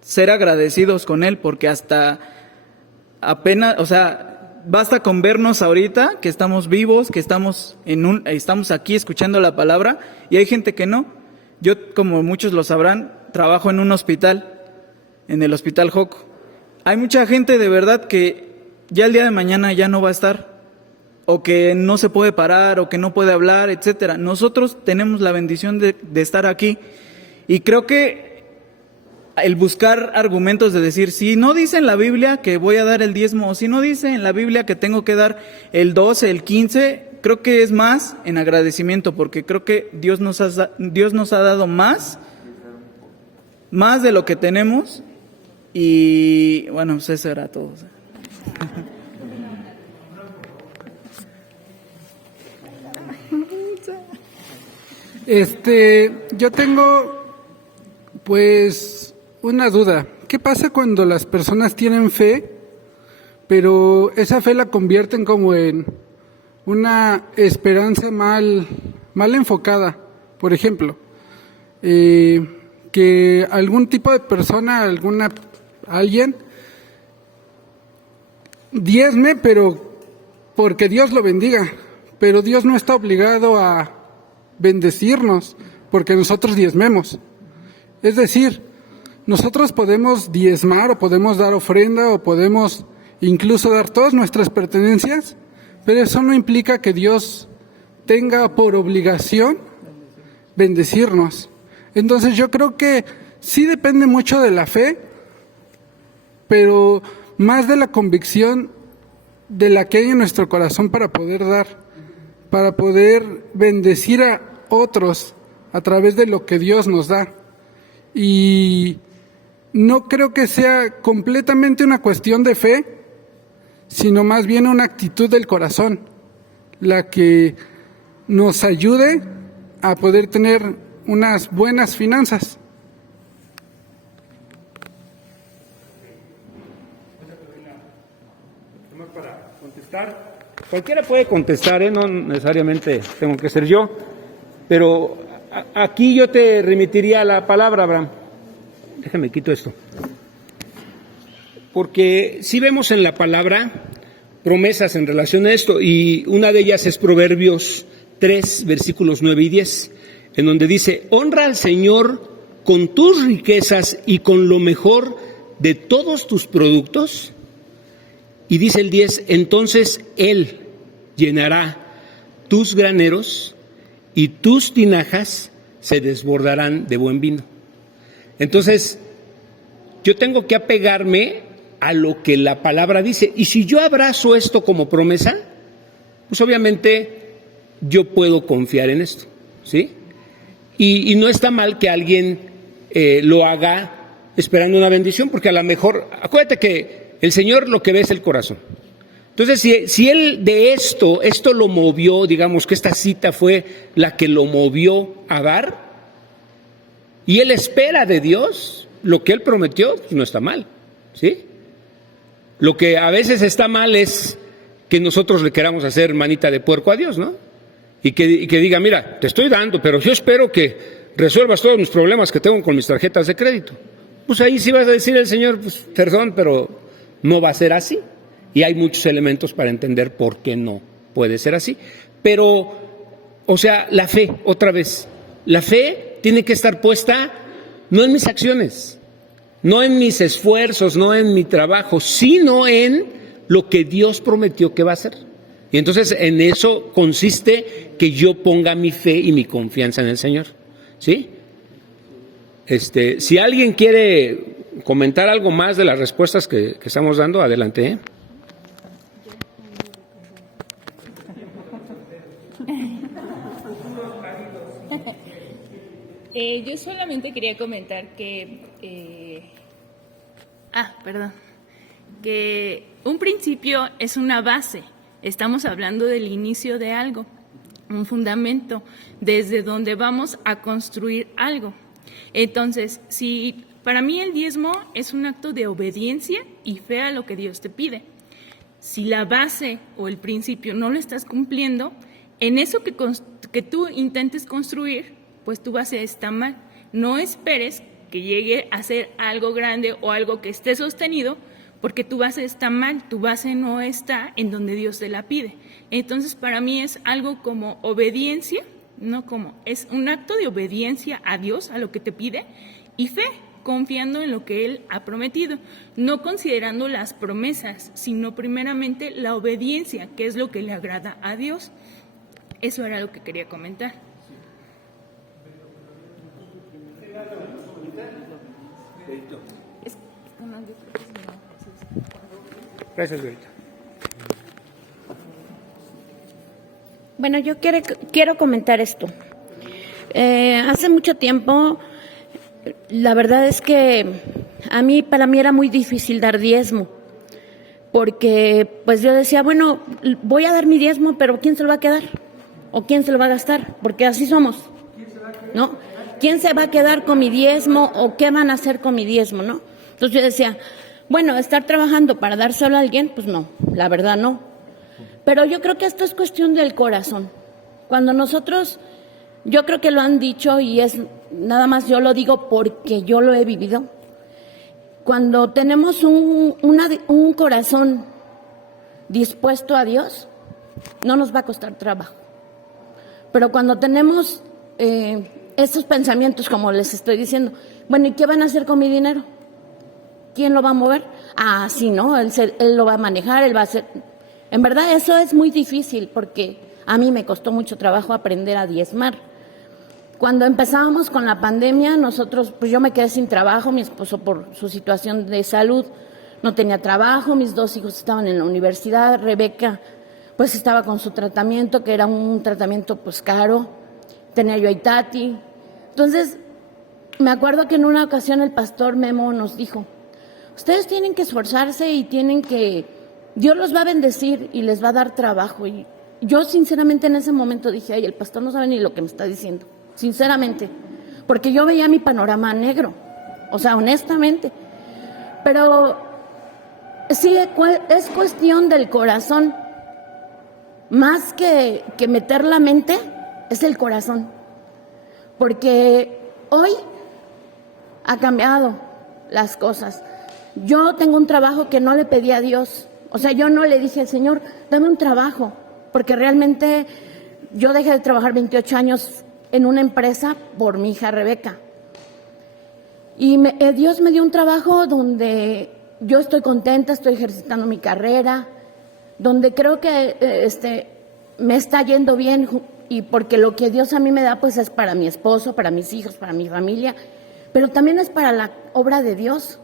ser agradecidos con Él, porque hasta apenas, o sea, basta con vernos ahorita, que estamos vivos, que estamos aquí escuchando la palabra, y hay gente que no. Yo, como muchos lo sabrán, trabajo en un hospital, en el Hospital Joco. Hay mucha gente de verdad que ya el día de mañana ya no va a estar, o que no se puede parar, o que no puede hablar, etcétera. Nosotros tenemos la bendición de estar aquí, y creo que el buscar argumentos de decir, si no dice en la Biblia que voy a dar el diezmo, o si no dice en la Biblia que tengo que dar el 12, el 15, creo que es más en agradecimiento, porque creo que Dios nos ha dado más más de lo que tenemos y bueno, pues eso era todo. Yo tengo pues una duda. ¿Qué pasa cuando las personas tienen fe, pero esa fe la convierten como en una esperanza mal enfocada? Por ejemplo, que algún tipo de persona, alguien diezme, pero porque Dios lo bendiga, pero Dios no está obligado a bendecirnos porque nosotros diezmemos. Es decir, nosotros podemos diezmar o podemos dar ofrenda o podemos incluso dar todas nuestras pertenencias, pero eso no implica que Dios tenga por obligación bendecirnos. Entonces yo creo que sí depende mucho de la fe, pero más de la convicción de la que hay en nuestro corazón para poder dar, para poder bendecir a otros a través de lo que Dios nos da. Y no creo que sea completamente una cuestión de fe, sino más bien una actitud del corazón, la que nos ayude a poder tener unas buenas finanzas. Para contestar, cualquiera puede contestar, no necesariamente tengo que ser yo, pero aquí yo te remitiría la palabra, Abraham. Déjame quito esto. Porque si vemos en la palabra promesas en relación a esto, y una de ellas es Proverbios 3, versículos 9 y 10, en donde dice: honra al Señor con tus riquezas y con lo mejor de todos tus productos. Y dice el 10, entonces Él llenará tus graneros y tus tinajas se desbordarán de buen vino. Entonces, yo tengo que apegarme a lo que la palabra dice. Y si yo abrazo esto como promesa, pues obviamente yo puedo confiar en esto, ¿sí? Y no está mal que alguien lo haga esperando una bendición, porque a lo mejor, acuérdate que el Señor lo que ve es el corazón. Entonces, si Él de esto lo movió, digamos que esta cita fue la que lo movió a dar, y Él espera de Dios lo que Él prometió, pues no está mal, ¿sí? Lo que a veces está mal es que nosotros le queramos hacer manita de puerco a Dios, ¿no? Y que diga, mira, te estoy dando, pero yo espero que resuelvas todos mis problemas que tengo con mis tarjetas de crédito. Pues ahí sí vas a decir al Señor, pues perdón, pero no va a ser así. Y hay muchos elementos para entender por qué no puede ser así. Pero, o sea, la fe, otra vez, la fe tiene que estar puesta no en mis acciones, no en mis esfuerzos, no en mi trabajo, sino en lo que Dios prometió que va a hacer. Y entonces en eso consiste que yo ponga mi fe y mi confianza en el Señor, ¿sí? Si alguien quiere comentar algo más de las respuestas que estamos dando, adelante, ¿eh? Yo solamente quería comentar que, que un principio es una base. Estamos hablando del inicio de algo, un fundamento, desde donde vamos a construir algo. Entonces, si para mí el diezmo es un acto de obediencia y fe a lo que Dios te pide. Si la base o el principio no lo estás cumpliendo, en eso que tú intentes construir, pues tu base está mal. No esperes que llegue a ser algo grande o algo que esté sostenido, porque tu base está mal, tu base no está en donde Dios te la pide. Entonces, para mí es algo como obediencia, es un acto de obediencia a Dios, a lo que te pide, y fe, confiando en lo que Él ha prometido, no considerando las promesas, sino primeramente la obediencia, que es lo que le agrada a Dios. Eso era lo que quería comentar. Gracias, Verita. Bueno, yo quiero comentar esto. Hace mucho tiempo La verdad es que para mí era muy difícil dar diezmo, porque pues yo decía, bueno, voy a dar mi diezmo, pero ¿quién se lo va a quedar? ¿O quién se lo va a gastar? Porque así somos, ¿no? ¿Quién se va a quedar con mi diezmo o qué van a hacer con mi diezmo, no? Entonces yo decía, bueno, estar trabajando para dárselo a alguien, pues no, la verdad no. Pero yo creo que esto es cuestión del corazón. Cuando nosotros, yo creo que lo han dicho y es nada más yo lo digo porque yo lo he vivido. Cuando tenemos un corazón dispuesto a Dios, no nos va a costar trabajo. Pero cuando tenemos esos pensamientos, como les estoy diciendo, bueno, ¿y qué van a hacer con mi dinero? ¿Quién lo va a mover? Ah, sí, ¿no? Él lo va a manejar, él va a hacer... En verdad eso es muy difícil porque a mí me costó mucho trabajo aprender a diezmar. Cuando empezábamos con la pandemia, nosotros, pues yo me quedé sin trabajo, mi esposo por su situación de salud no tenía trabajo, mis 2 hijos estaban en la universidad, Rebeca pues estaba con su tratamiento, que era un tratamiento pues caro, tenía yo a Itati. Entonces, me acuerdo que en una ocasión el pastor Memo nos dijo, ustedes tienen que esforzarse y Dios los va a bendecir y les va a dar trabajo. Y yo sinceramente en ese momento dije, ay, el pastor no sabe ni lo que me está diciendo, sinceramente, porque yo veía mi panorama negro, o sea, honestamente. Pero sí, es cuestión del corazón, más que meter la mente, es el corazón, porque hoy ha cambiado las cosas. Yo tengo un trabajo que no le pedí a Dios, o sea, yo no le dije, Señor, dame un trabajo, porque realmente yo dejé de trabajar 28 años en una empresa por mi hija Rebeca. Y Dios me dio un trabajo donde yo estoy contenta, estoy ejercitando mi carrera, donde creo que me está yendo bien, y porque lo que Dios a mí me da pues es para mi esposo, para mis hijos, para mi familia, pero también es para la obra de Dios.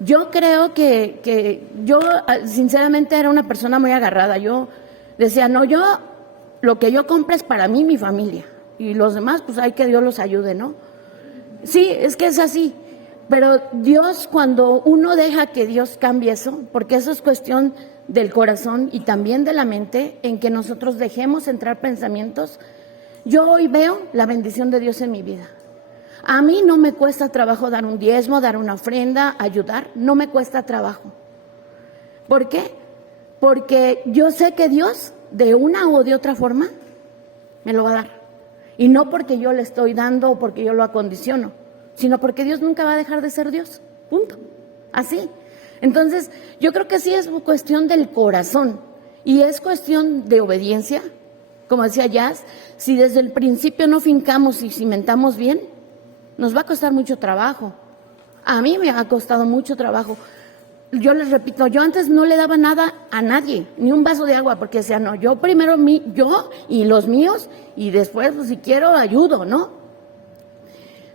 Yo creo que yo sinceramente era una persona muy agarrada. Yo decía, no, lo que yo compre es para mí, mi familia, y los demás pues hay que Dios los ayude, ¿no? Sí, es que es así, pero Dios, cuando uno deja que Dios cambie eso, porque eso es cuestión del corazón y también de la mente, en que nosotros dejemos entrar pensamientos. Yo hoy veo la bendición de Dios en mi vida. A mí no me cuesta trabajo dar un diezmo, dar una ofrenda, ayudar, no me cuesta trabajo. ¿Por qué? Porque yo sé que Dios, de una o de otra forma, me lo va a dar. Y no porque yo le estoy dando o porque yo lo acondiciono, sino porque Dios nunca va a dejar de ser Dios. Punto. Así. Entonces, yo creo que sí es cuestión del corazón y es cuestión de obediencia. Como decía Jazz, si desde el principio no fincamos y cimentamos bien, nos va a costar mucho trabajo. A mí me ha costado mucho trabajo. Yo les repito, yo antes no le daba nada a nadie, ni un vaso de agua, porque decía, no, yo primero yo y los míos, y después, pues, si quiero, ayudo, ¿no?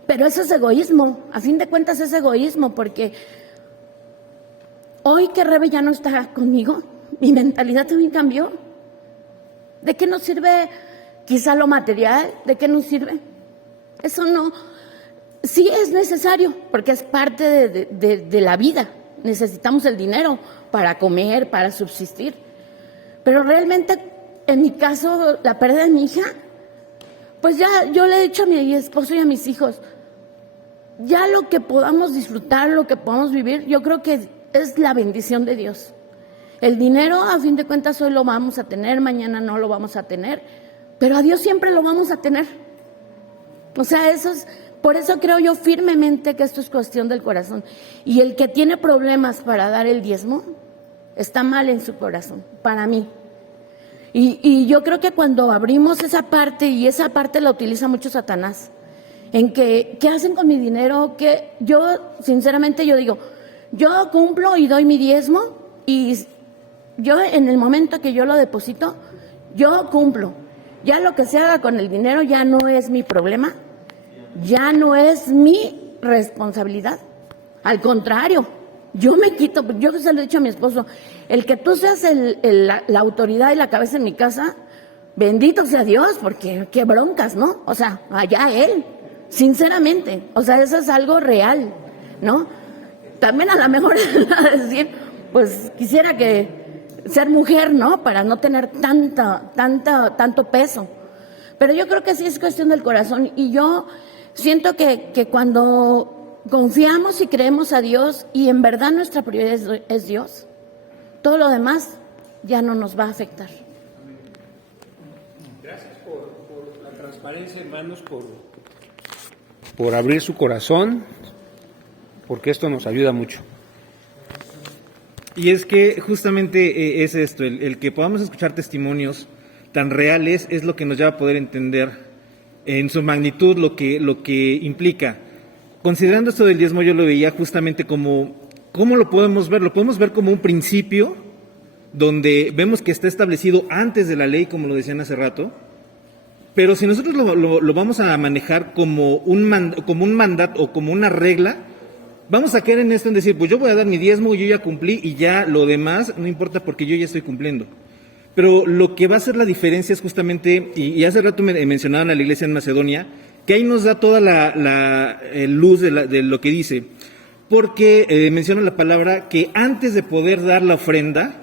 Pero eso es egoísmo, a fin de cuentas es egoísmo, porque hoy que Rebe ya no está conmigo, mi mentalidad también cambió. ¿De qué nos sirve quizá lo material? ¿De qué nos sirve? Eso no, sí es necesario, porque es parte de la vida. Necesitamos el dinero para comer, para subsistir. Pero realmente, en mi caso, la pérdida de mi hija, pues ya yo le he dicho a mi esposo y a mis hijos, ya lo que podamos disfrutar, lo que podamos vivir, yo creo que es la bendición de Dios. El dinero, a fin de cuentas, hoy lo vamos a tener, mañana no lo vamos a tener, pero a Dios siempre lo vamos a tener. O sea, por eso creo yo firmemente que esto es cuestión del corazón. Y el que tiene problemas para dar el diezmo, está mal en su corazón, para mí. Y yo creo que cuando abrimos esa parte, y esa parte la utiliza mucho Satanás, en que, ¿qué hacen con mi dinero? Que yo, sinceramente, yo digo, yo cumplo y doy mi diezmo, y yo en el momento que yo lo deposito, yo cumplo. Ya lo que se haga con el dinero ya no es mi problema, ya no es mi responsabilidad. Al contrario, yo me quito, yo se lo he dicho a mi esposo, el que tú seas la autoridad y la cabeza en mi casa, bendito sea Dios, porque qué broncas, ¿no? O sea, allá Él. sinceramente, o sea, eso es algo real, ¿no? También a lo mejor decir, pues quisiera que ser mujer, ¿no? Para no tener tanto peso. Pero yo creo que sí es cuestión del corazón, y yo siento que cuando confiamos y creemos a Dios y en verdad nuestra prioridad es Dios, todo lo demás ya no nos va a afectar. Gracias por la transparencia, hermanos, por abrir su corazón, porque esto nos ayuda mucho. Y es que justamente es esto, el que podamos escuchar testimonios tan reales es lo que nos lleva a poder entender en su magnitud lo que implica. Considerando esto del diezmo, yo lo veía justamente como, ¿cómo lo podemos ver? Lo podemos ver como un principio donde vemos que está establecido antes de la ley, como lo decían hace rato, pero si nosotros lo vamos a manejar como un mandato o como una regla, vamos a caer en esto en decir, pues yo voy a dar mi diezmo, yo ya cumplí y ya lo demás no importa porque yo ya estoy cumpliendo. Pero lo que va a hacer la diferencia es justamente, y hace rato me mencionaban a la iglesia en Macedonia, que ahí nos da toda la luz de lo que dice, porque menciona la palabra que antes de poder dar la ofrenda,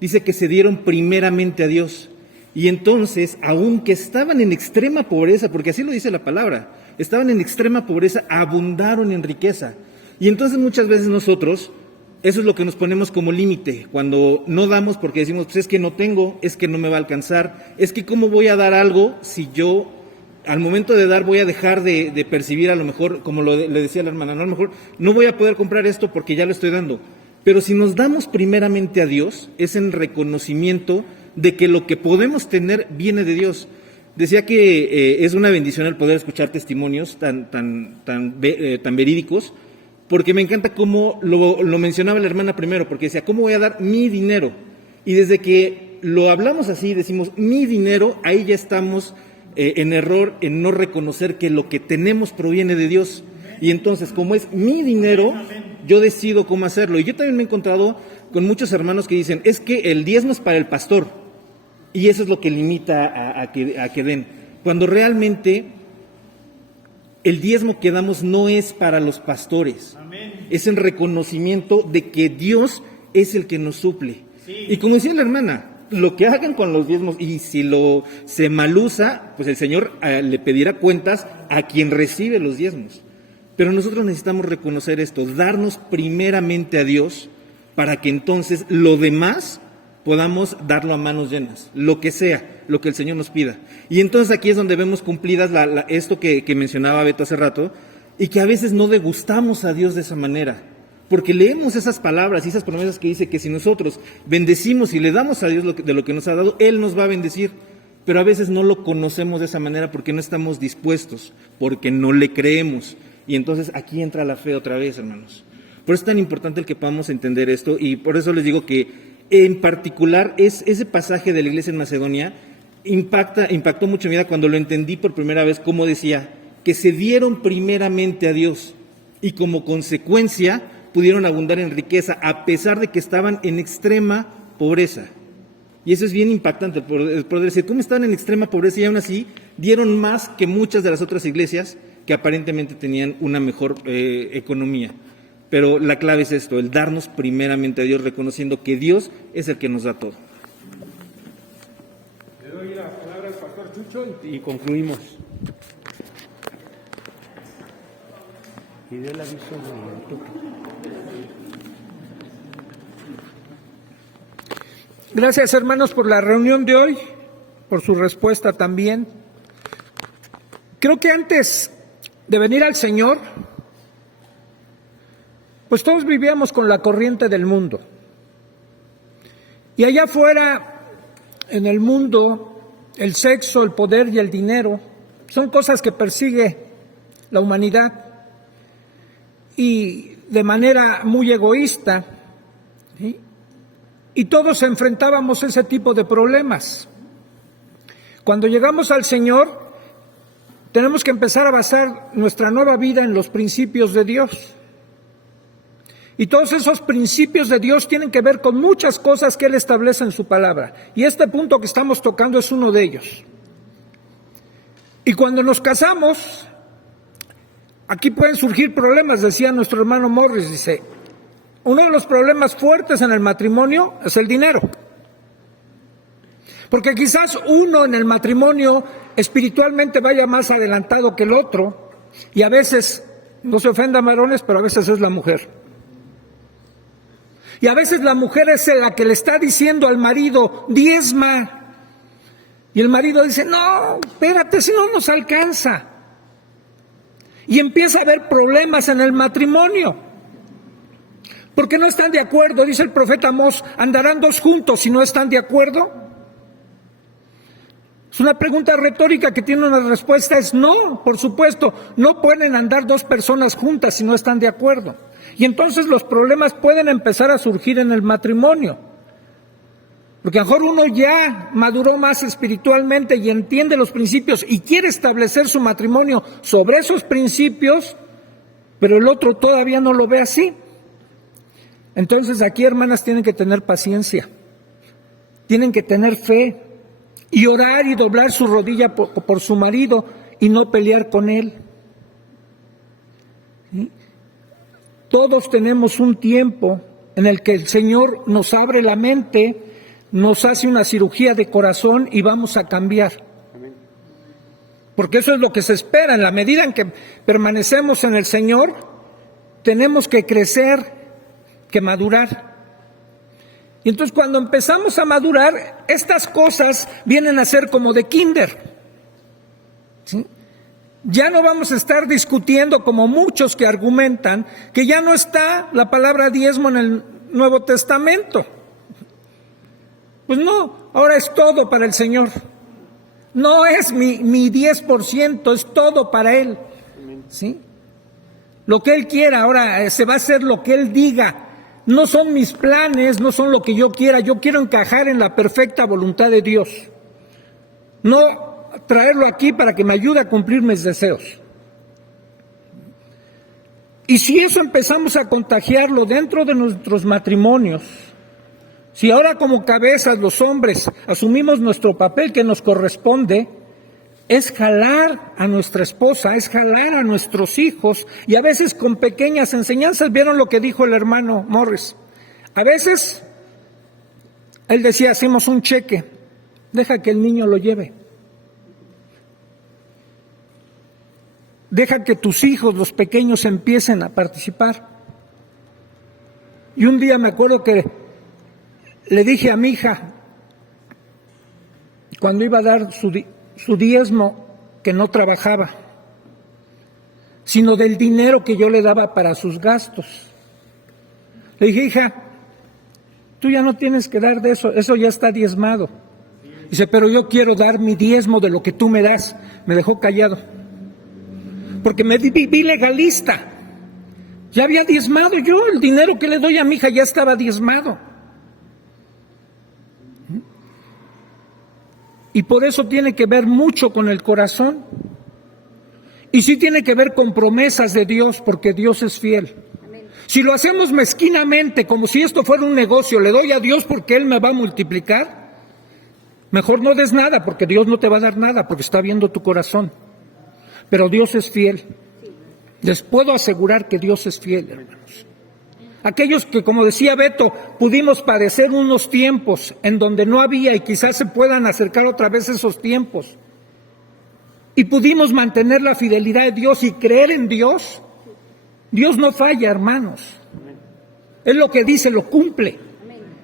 dice que se dieron primeramente a Dios. Y entonces, aunque estaban en extrema pobreza, porque así lo dice la palabra, estaban en extrema pobreza, abundaron en riqueza. Y entonces muchas veces nosotros, eso es lo que nos ponemos como límite, cuando no damos porque decimos, pues es que no tengo, es que no me va a alcanzar, es que cómo voy a dar algo si yo al momento de dar voy a dejar de percibir a lo mejor, como le decía la hermana, no, a lo mejor no voy a poder comprar esto porque ya lo estoy dando. Pero si nos damos primeramente a Dios, es en reconocimiento de que lo que podemos tener viene de Dios. Decía que es una bendición el poder escuchar testimonios tan verídicos, porque me encanta cómo lo mencionaba la hermana primero, porque decía, ¿cómo voy a dar mi dinero? Y desde que lo hablamos así, decimos mi dinero, ahí ya estamos en error en no reconocer que lo que tenemos proviene de Dios. Y entonces, como es mi dinero, yo decido cómo hacerlo. Y yo también me he encontrado con muchos hermanos que dicen, es que el diezmo es para el pastor. Y eso es lo que limita a que den. Cuando realmente el diezmo que damos no es para los pastores. Es en reconocimiento de que Dios es el que nos suple. Y como decía la hermana, lo que hagan con los diezmos, y si se malusa, pues el Señor le pedirá cuentas a quien recibe los diezmos. Pero nosotros necesitamos reconocer esto, darnos primeramente a Dios, para que entonces lo demás podamos darlo a manos llenas, lo que sea, lo que el Señor nos pida. Y entonces aquí es donde vemos cumplidas esto que mencionaba Beto hace rato, y que a veces no degustamos a Dios de esa manera, porque leemos esas palabras y esas promesas que dice que si nosotros bendecimos y le damos a Dios de lo que nos ha dado, Él nos va a bendecir, pero a veces no lo conocemos de esa manera porque no estamos dispuestos, porque no le creemos. Y entonces aquí entra la fe otra vez, hermanos. Por eso es tan importante el que podamos entender esto, y por eso les digo que en particular ese pasaje de la iglesia en Macedonia impactó mucho mi vida cuando lo entendí por primera vez, como decía, que se dieron primeramente a Dios y como consecuencia pudieron abundar en riqueza a pesar de que estaban en extrema pobreza. Y eso es bien impactante, poder decir, ¿cómo estaban en extrema pobreza y aún así dieron más que muchas de las otras iglesias que aparentemente tenían una mejor economía? Pero la clave es esto, el darnos primeramente a Dios, reconociendo que Dios es el que nos da todo. Le doy la palabra al pastor Chucho y concluimos. Y dé el aviso de toque. Gracias, hermanos, por la reunión de hoy, por su respuesta también. Creo que antes de venir al Señor, pues todos vivíamos con la corriente del mundo. Y allá afuera, en el mundo, el sexo, el poder y el dinero son cosas que persigue la humanidad. Y de manera muy egoísta, ¿sí? Y todos enfrentábamos ese tipo de problemas. Cuando llegamos al Señor, tenemos que empezar a basar nuestra nueva vida en los principios de Dios. Y todos esos principios de Dios tienen que ver con muchas cosas que Él establece en su palabra. Y este punto que estamos tocando es uno de ellos. Y cuando nos casamos, aquí pueden surgir problemas, decía nuestro hermano Morris, dice, uno de los problemas fuertes en el matrimonio es el dinero. Porque quizás uno en el matrimonio espiritualmente vaya más adelantado que el otro, y a veces, no se ofendan varones, pero a veces es la mujer. Y a veces la mujer es la que le está diciendo al marido, diezma. Y el marido dice, no, espérate, si no nos alcanza. Y empieza a haber problemas en el matrimonio. Porque no están de acuerdo, dice el profeta Amós, ¿andarán dos juntos si no están de acuerdo? Es una pregunta retórica que tiene una respuesta, es no, por supuesto, no pueden andar dos personas juntas si no están de acuerdo. Y entonces los problemas pueden empezar a surgir en el matrimonio. Porque a lo mejor uno ya maduró más espiritualmente y entiende los principios y quiere establecer su matrimonio sobre esos principios, pero el otro todavía no lo ve así. Entonces aquí, hermanas, tienen que tener paciencia, tienen que tener fe y orar y doblar su rodilla por su marido y no pelear con él. ¿Sí? Todos tenemos un tiempo en el que el Señor nos abre la mente, nos hace una cirugía de corazón y vamos a cambiar. Porque eso es lo que se espera. En la medida en que permanecemos en el Señor, tenemos que crecer, que madurar. Y entonces cuando empezamos a madurar, estas cosas vienen a ser como de kinder. ¿Sí? Ya no vamos a estar discutiendo como muchos que argumentan que ya no está la palabra diezmo en el Nuevo Testamento. Pues no, ahora es todo para el Señor. No es mi 10%, es todo para Él. ¿Sí? Lo que Él quiera, ahora se va a hacer lo que Él diga. No son mis planes, no son lo que yo quiera. Yo quiero encajar en la perfecta voluntad de Dios. No traerlo aquí para que me ayude a cumplir mis deseos. Y si eso empezamos a contagiarlo dentro de nuestros matrimonios, si ahora como cabezas los hombres asumimos nuestro papel que nos corresponde, es jalar a nuestra esposa, es jalar a nuestros hijos, y a veces con pequeñas enseñanzas. ¿Vieron lo que dijo el hermano Morris? A veces, él decía, hacemos un cheque, deja que el niño lo lleve. Deja que tus hijos, los pequeños, empiecen a participar. Y un día me acuerdo que le dije a mi hija, cuando iba a dar su diezmo, que no trabajaba, sino del dinero que yo le daba para sus gastos. Le dije, hija, tú ya no tienes que dar de eso, eso ya está diezmado. Dice, pero yo quiero dar mi diezmo de lo que tú me das. Me dejó callado, porque me vi legalista. Ya había diezmado yo, el dinero que le doy a mi hija ya estaba diezmado. Y por eso tiene que ver mucho con el corazón. Y sí tiene que ver con promesas de Dios, porque Dios es fiel. Amén. Si lo hacemos mezquinamente, como si esto fuera un negocio, le doy a Dios porque Él me va a multiplicar, mejor no des nada, porque Dios no te va a dar nada, porque está viendo tu corazón. Pero Dios es fiel. Les puedo asegurar que Dios es fiel, hermanos. Aquellos que, como decía Beto, pudimos padecer unos tiempos en donde no había, y quizás se puedan acercar otra vez esos tiempos, y pudimos mantener la fidelidad de Dios y creer en Dios. Dios no falla, hermanos. Él lo que dice lo cumple.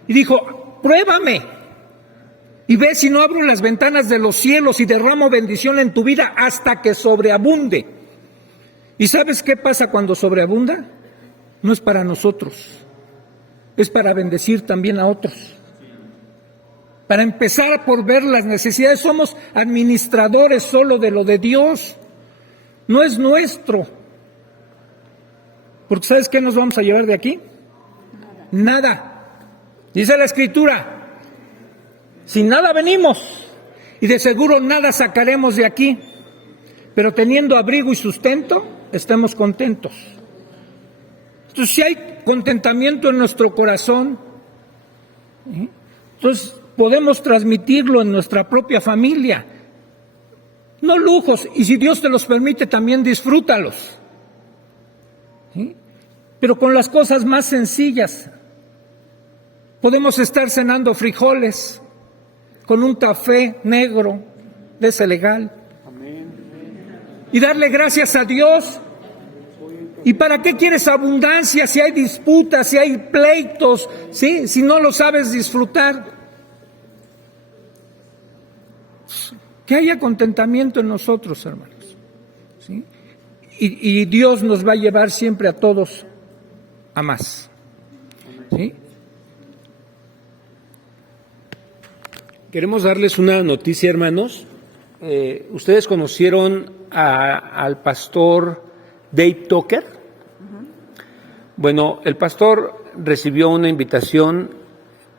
Y dijo, pruébame y ve si no abro las ventanas de los cielos y derramo bendición en tu vida hasta que sobreabunde. ¿Y sabes qué pasa cuando sobreabunda? No es para nosotros, es para bendecir también a otros. Para empezar por ver las necesidades, somos administradores solo de lo de Dios, no es nuestro. Porque ¿sabes qué nos vamos a llevar de aquí? Nada. Dice la Escritura, sin nada venimos y de seguro nada sacaremos de aquí, pero teniendo abrigo y sustento, estemos contentos. Entonces, si hay contentamiento en nuestro corazón, entonces podemos transmitirlo en nuestra propia familia. No lujos, y si Dios te los permite, también disfrútalos. ¿sí? Pero con las cosas más sencillas. Podemos estar cenando frijoles con un café negro de ese legal. Y darle gracias a Dios. ¿Y para qué quieres abundancia si hay disputas, si hay pleitos, ¿sí? Si no lo sabes disfrutar? Que haya contentamiento en nosotros, hermanos, ¿sí? Y Dios nos va a llevar siempre a todos a más, ¿sí? Queremos darles una noticia, hermanos. Ustedes conocieron al pastor Dave Tucker. Bueno, el pastor recibió una invitación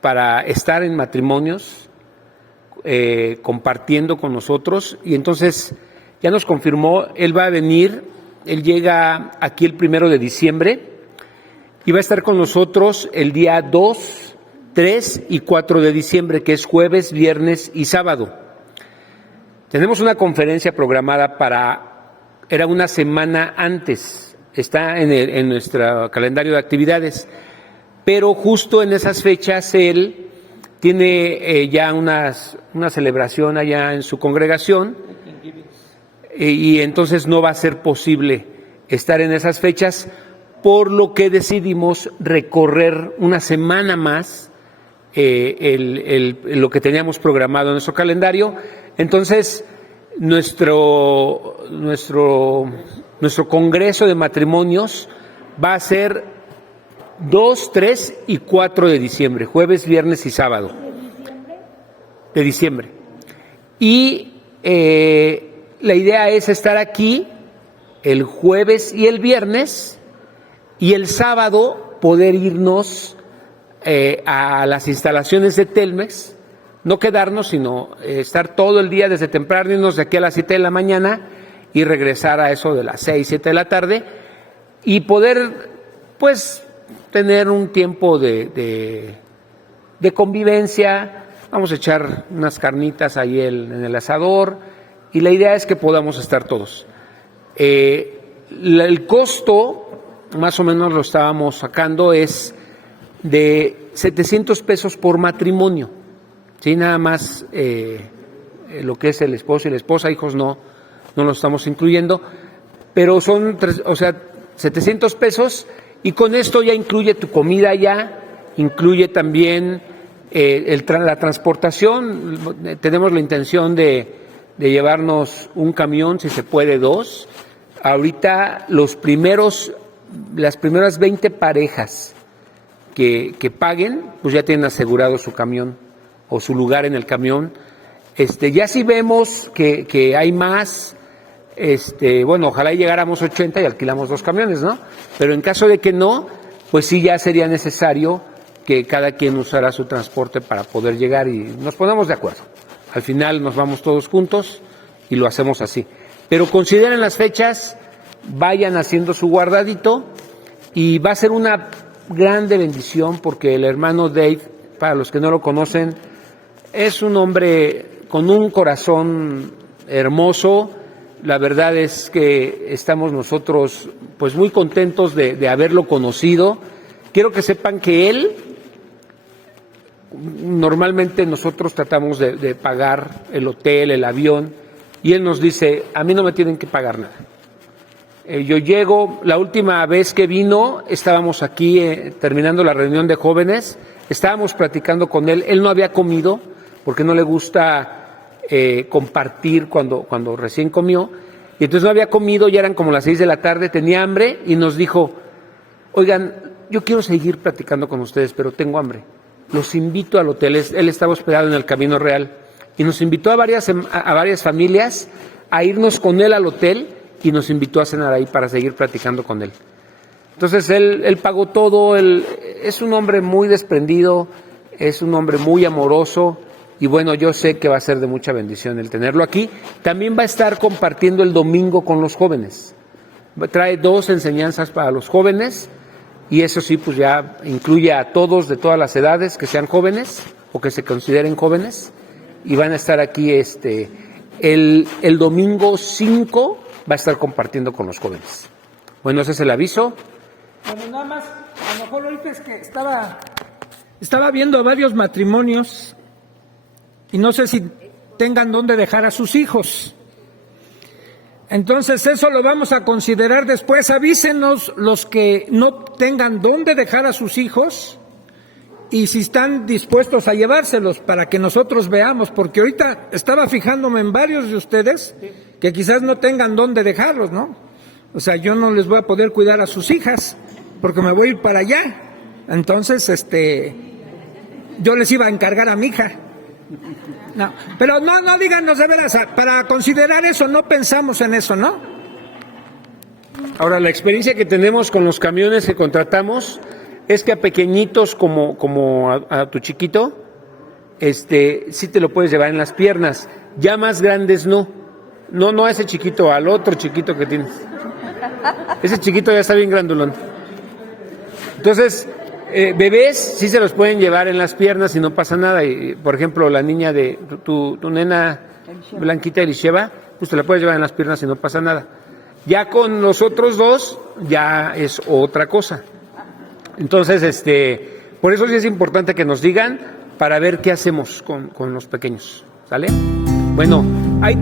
para estar en matrimonios, compartiendo con nosotros, y entonces ya nos confirmó, él va a venir, él llega aquí el 1 de diciembre y va a estar con nosotros el día 2, 3 y 4 de diciembre, que es jueves, viernes y sábado. Tenemos una conferencia programada era una semana antes, está en nuestro calendario de actividades, pero justo en esas fechas él tiene ya una celebración allá en su congregación, y entonces no va a ser posible estar en esas fechas, por lo que decidimos recorrer una semana más lo que teníamos programado en nuestro calendario. Entonces, nuestro congreso de matrimonios va a ser 2, 3 y 4 de diciembre, jueves, viernes y sábado. De diciembre. Y la idea es estar aquí el jueves y el viernes, y el sábado poder irnos a las instalaciones de Telmex, no quedarnos, sino estar todo el día desde temprano, irnos de aquí a las 7 de la mañana y regresar a eso de las 6, 7 de la tarde, y poder, pues, tener un tiempo de convivencia. Vamos a echar unas carnitas ahí en el asador, y la idea es que podamos estar todos. El costo, más o menos lo estábamos sacando, es de 700 pesos por matrimonio. Sí, nada más lo que es el esposo y la esposa, hijos no lo estamos incluyendo, pero son 700 pesos, y con esto ya incluye tu comida, ya incluye también la transportación. Tenemos la intención de llevarnos un camión, si se puede 2. Ahorita las primeras 20 parejas que paguen, pues ya tienen asegurado su camión o su lugar en el camión. Ya si vemos que hay más, bueno, ojalá llegáramos 80 y alquilamos 2 camiones, ¿no? Pero en caso de que no, pues sí ya sería necesario que cada quien usara su transporte para poder llegar, y nos ponemos de acuerdo. Al final nos vamos todos juntos y lo hacemos así. Pero consideren las fechas, vayan haciendo su guardadito, y va a ser una grande bendición, porque el hermano Dave, para los que no lo conocen, es un hombre con un corazón hermoso. La verdad es que estamos nosotros pues muy contentos de haberlo conocido. Quiero que sepan que él, normalmente nosotros tratamos de pagar el hotel, el avión, y él nos dice, a mí no me tienen que pagar nada. Yo llego, la última vez que vino, estábamos aquí terminando la reunión de jóvenes, estábamos platicando con él, él no había comido, porque no le gusta compartir cuando recién comió, y entonces no había comido, ya eran como las 6 de la tarde, tenía hambre, y nos dijo, oigan, yo quiero seguir platicando con ustedes, pero tengo hambre. Los invito al hotel. Él estaba hospedado en el Camino Real, y nos invitó a varias familias a irnos con él al hotel, y nos invitó a cenar ahí para seguir platicando con él. Entonces él pagó todo. Él es un hombre muy desprendido, es un hombre muy amoroso, y bueno, yo sé que va a ser de mucha bendición el tenerlo aquí. También va a estar compartiendo el domingo con los jóvenes. Trae 2 enseñanzas para los jóvenes, y eso sí, pues ya incluye a todos de todas las edades que sean jóvenes o que se consideren jóvenes, y van a estar aquí el domingo 5 va a estar compartiendo con los jóvenes. Bueno, ese es el aviso. Bueno, nada más, a lo mejor ahorita es que estaba viendo varios matrimonios y no sé si tengan dónde dejar a sus hijos. Entonces eso lo vamos a considerar después. Avísenos los que no tengan dónde dejar a sus hijos y si están dispuestos a llevárselos para que nosotros veamos, porque ahorita estaba fijándome en varios de ustedes que quizás no tengan dónde dejarlos, ¿no? O sea, yo no les voy a poder cuidar a sus hijas porque me voy a ir para allá. Entonces, yo les iba a encargar a mi hija. No, pero no díganos de veras, para considerar eso no pensamos en eso, ¿no? Ahora, la experiencia que tenemos con los camiones que contratamos es que a pequeñitos como a tu chiquito, sí te lo puedes llevar en las piernas. Ya más grandes no a ese chiquito, al otro chiquito que tienes. Ese chiquito ya está bien grandulón. Entonces, bebés sí se los pueden llevar en las piernas y no pasa nada. Y, por ejemplo, la niña de tu nena Blanquita Elisheva, pues te la puedes llevar en las piernas y no pasa nada. Ya con los otros dos, ya es otra cosa. Entonces, por eso sí es importante que nos digan para ver qué hacemos con los pequeños. ¿Sale? Bueno, hay...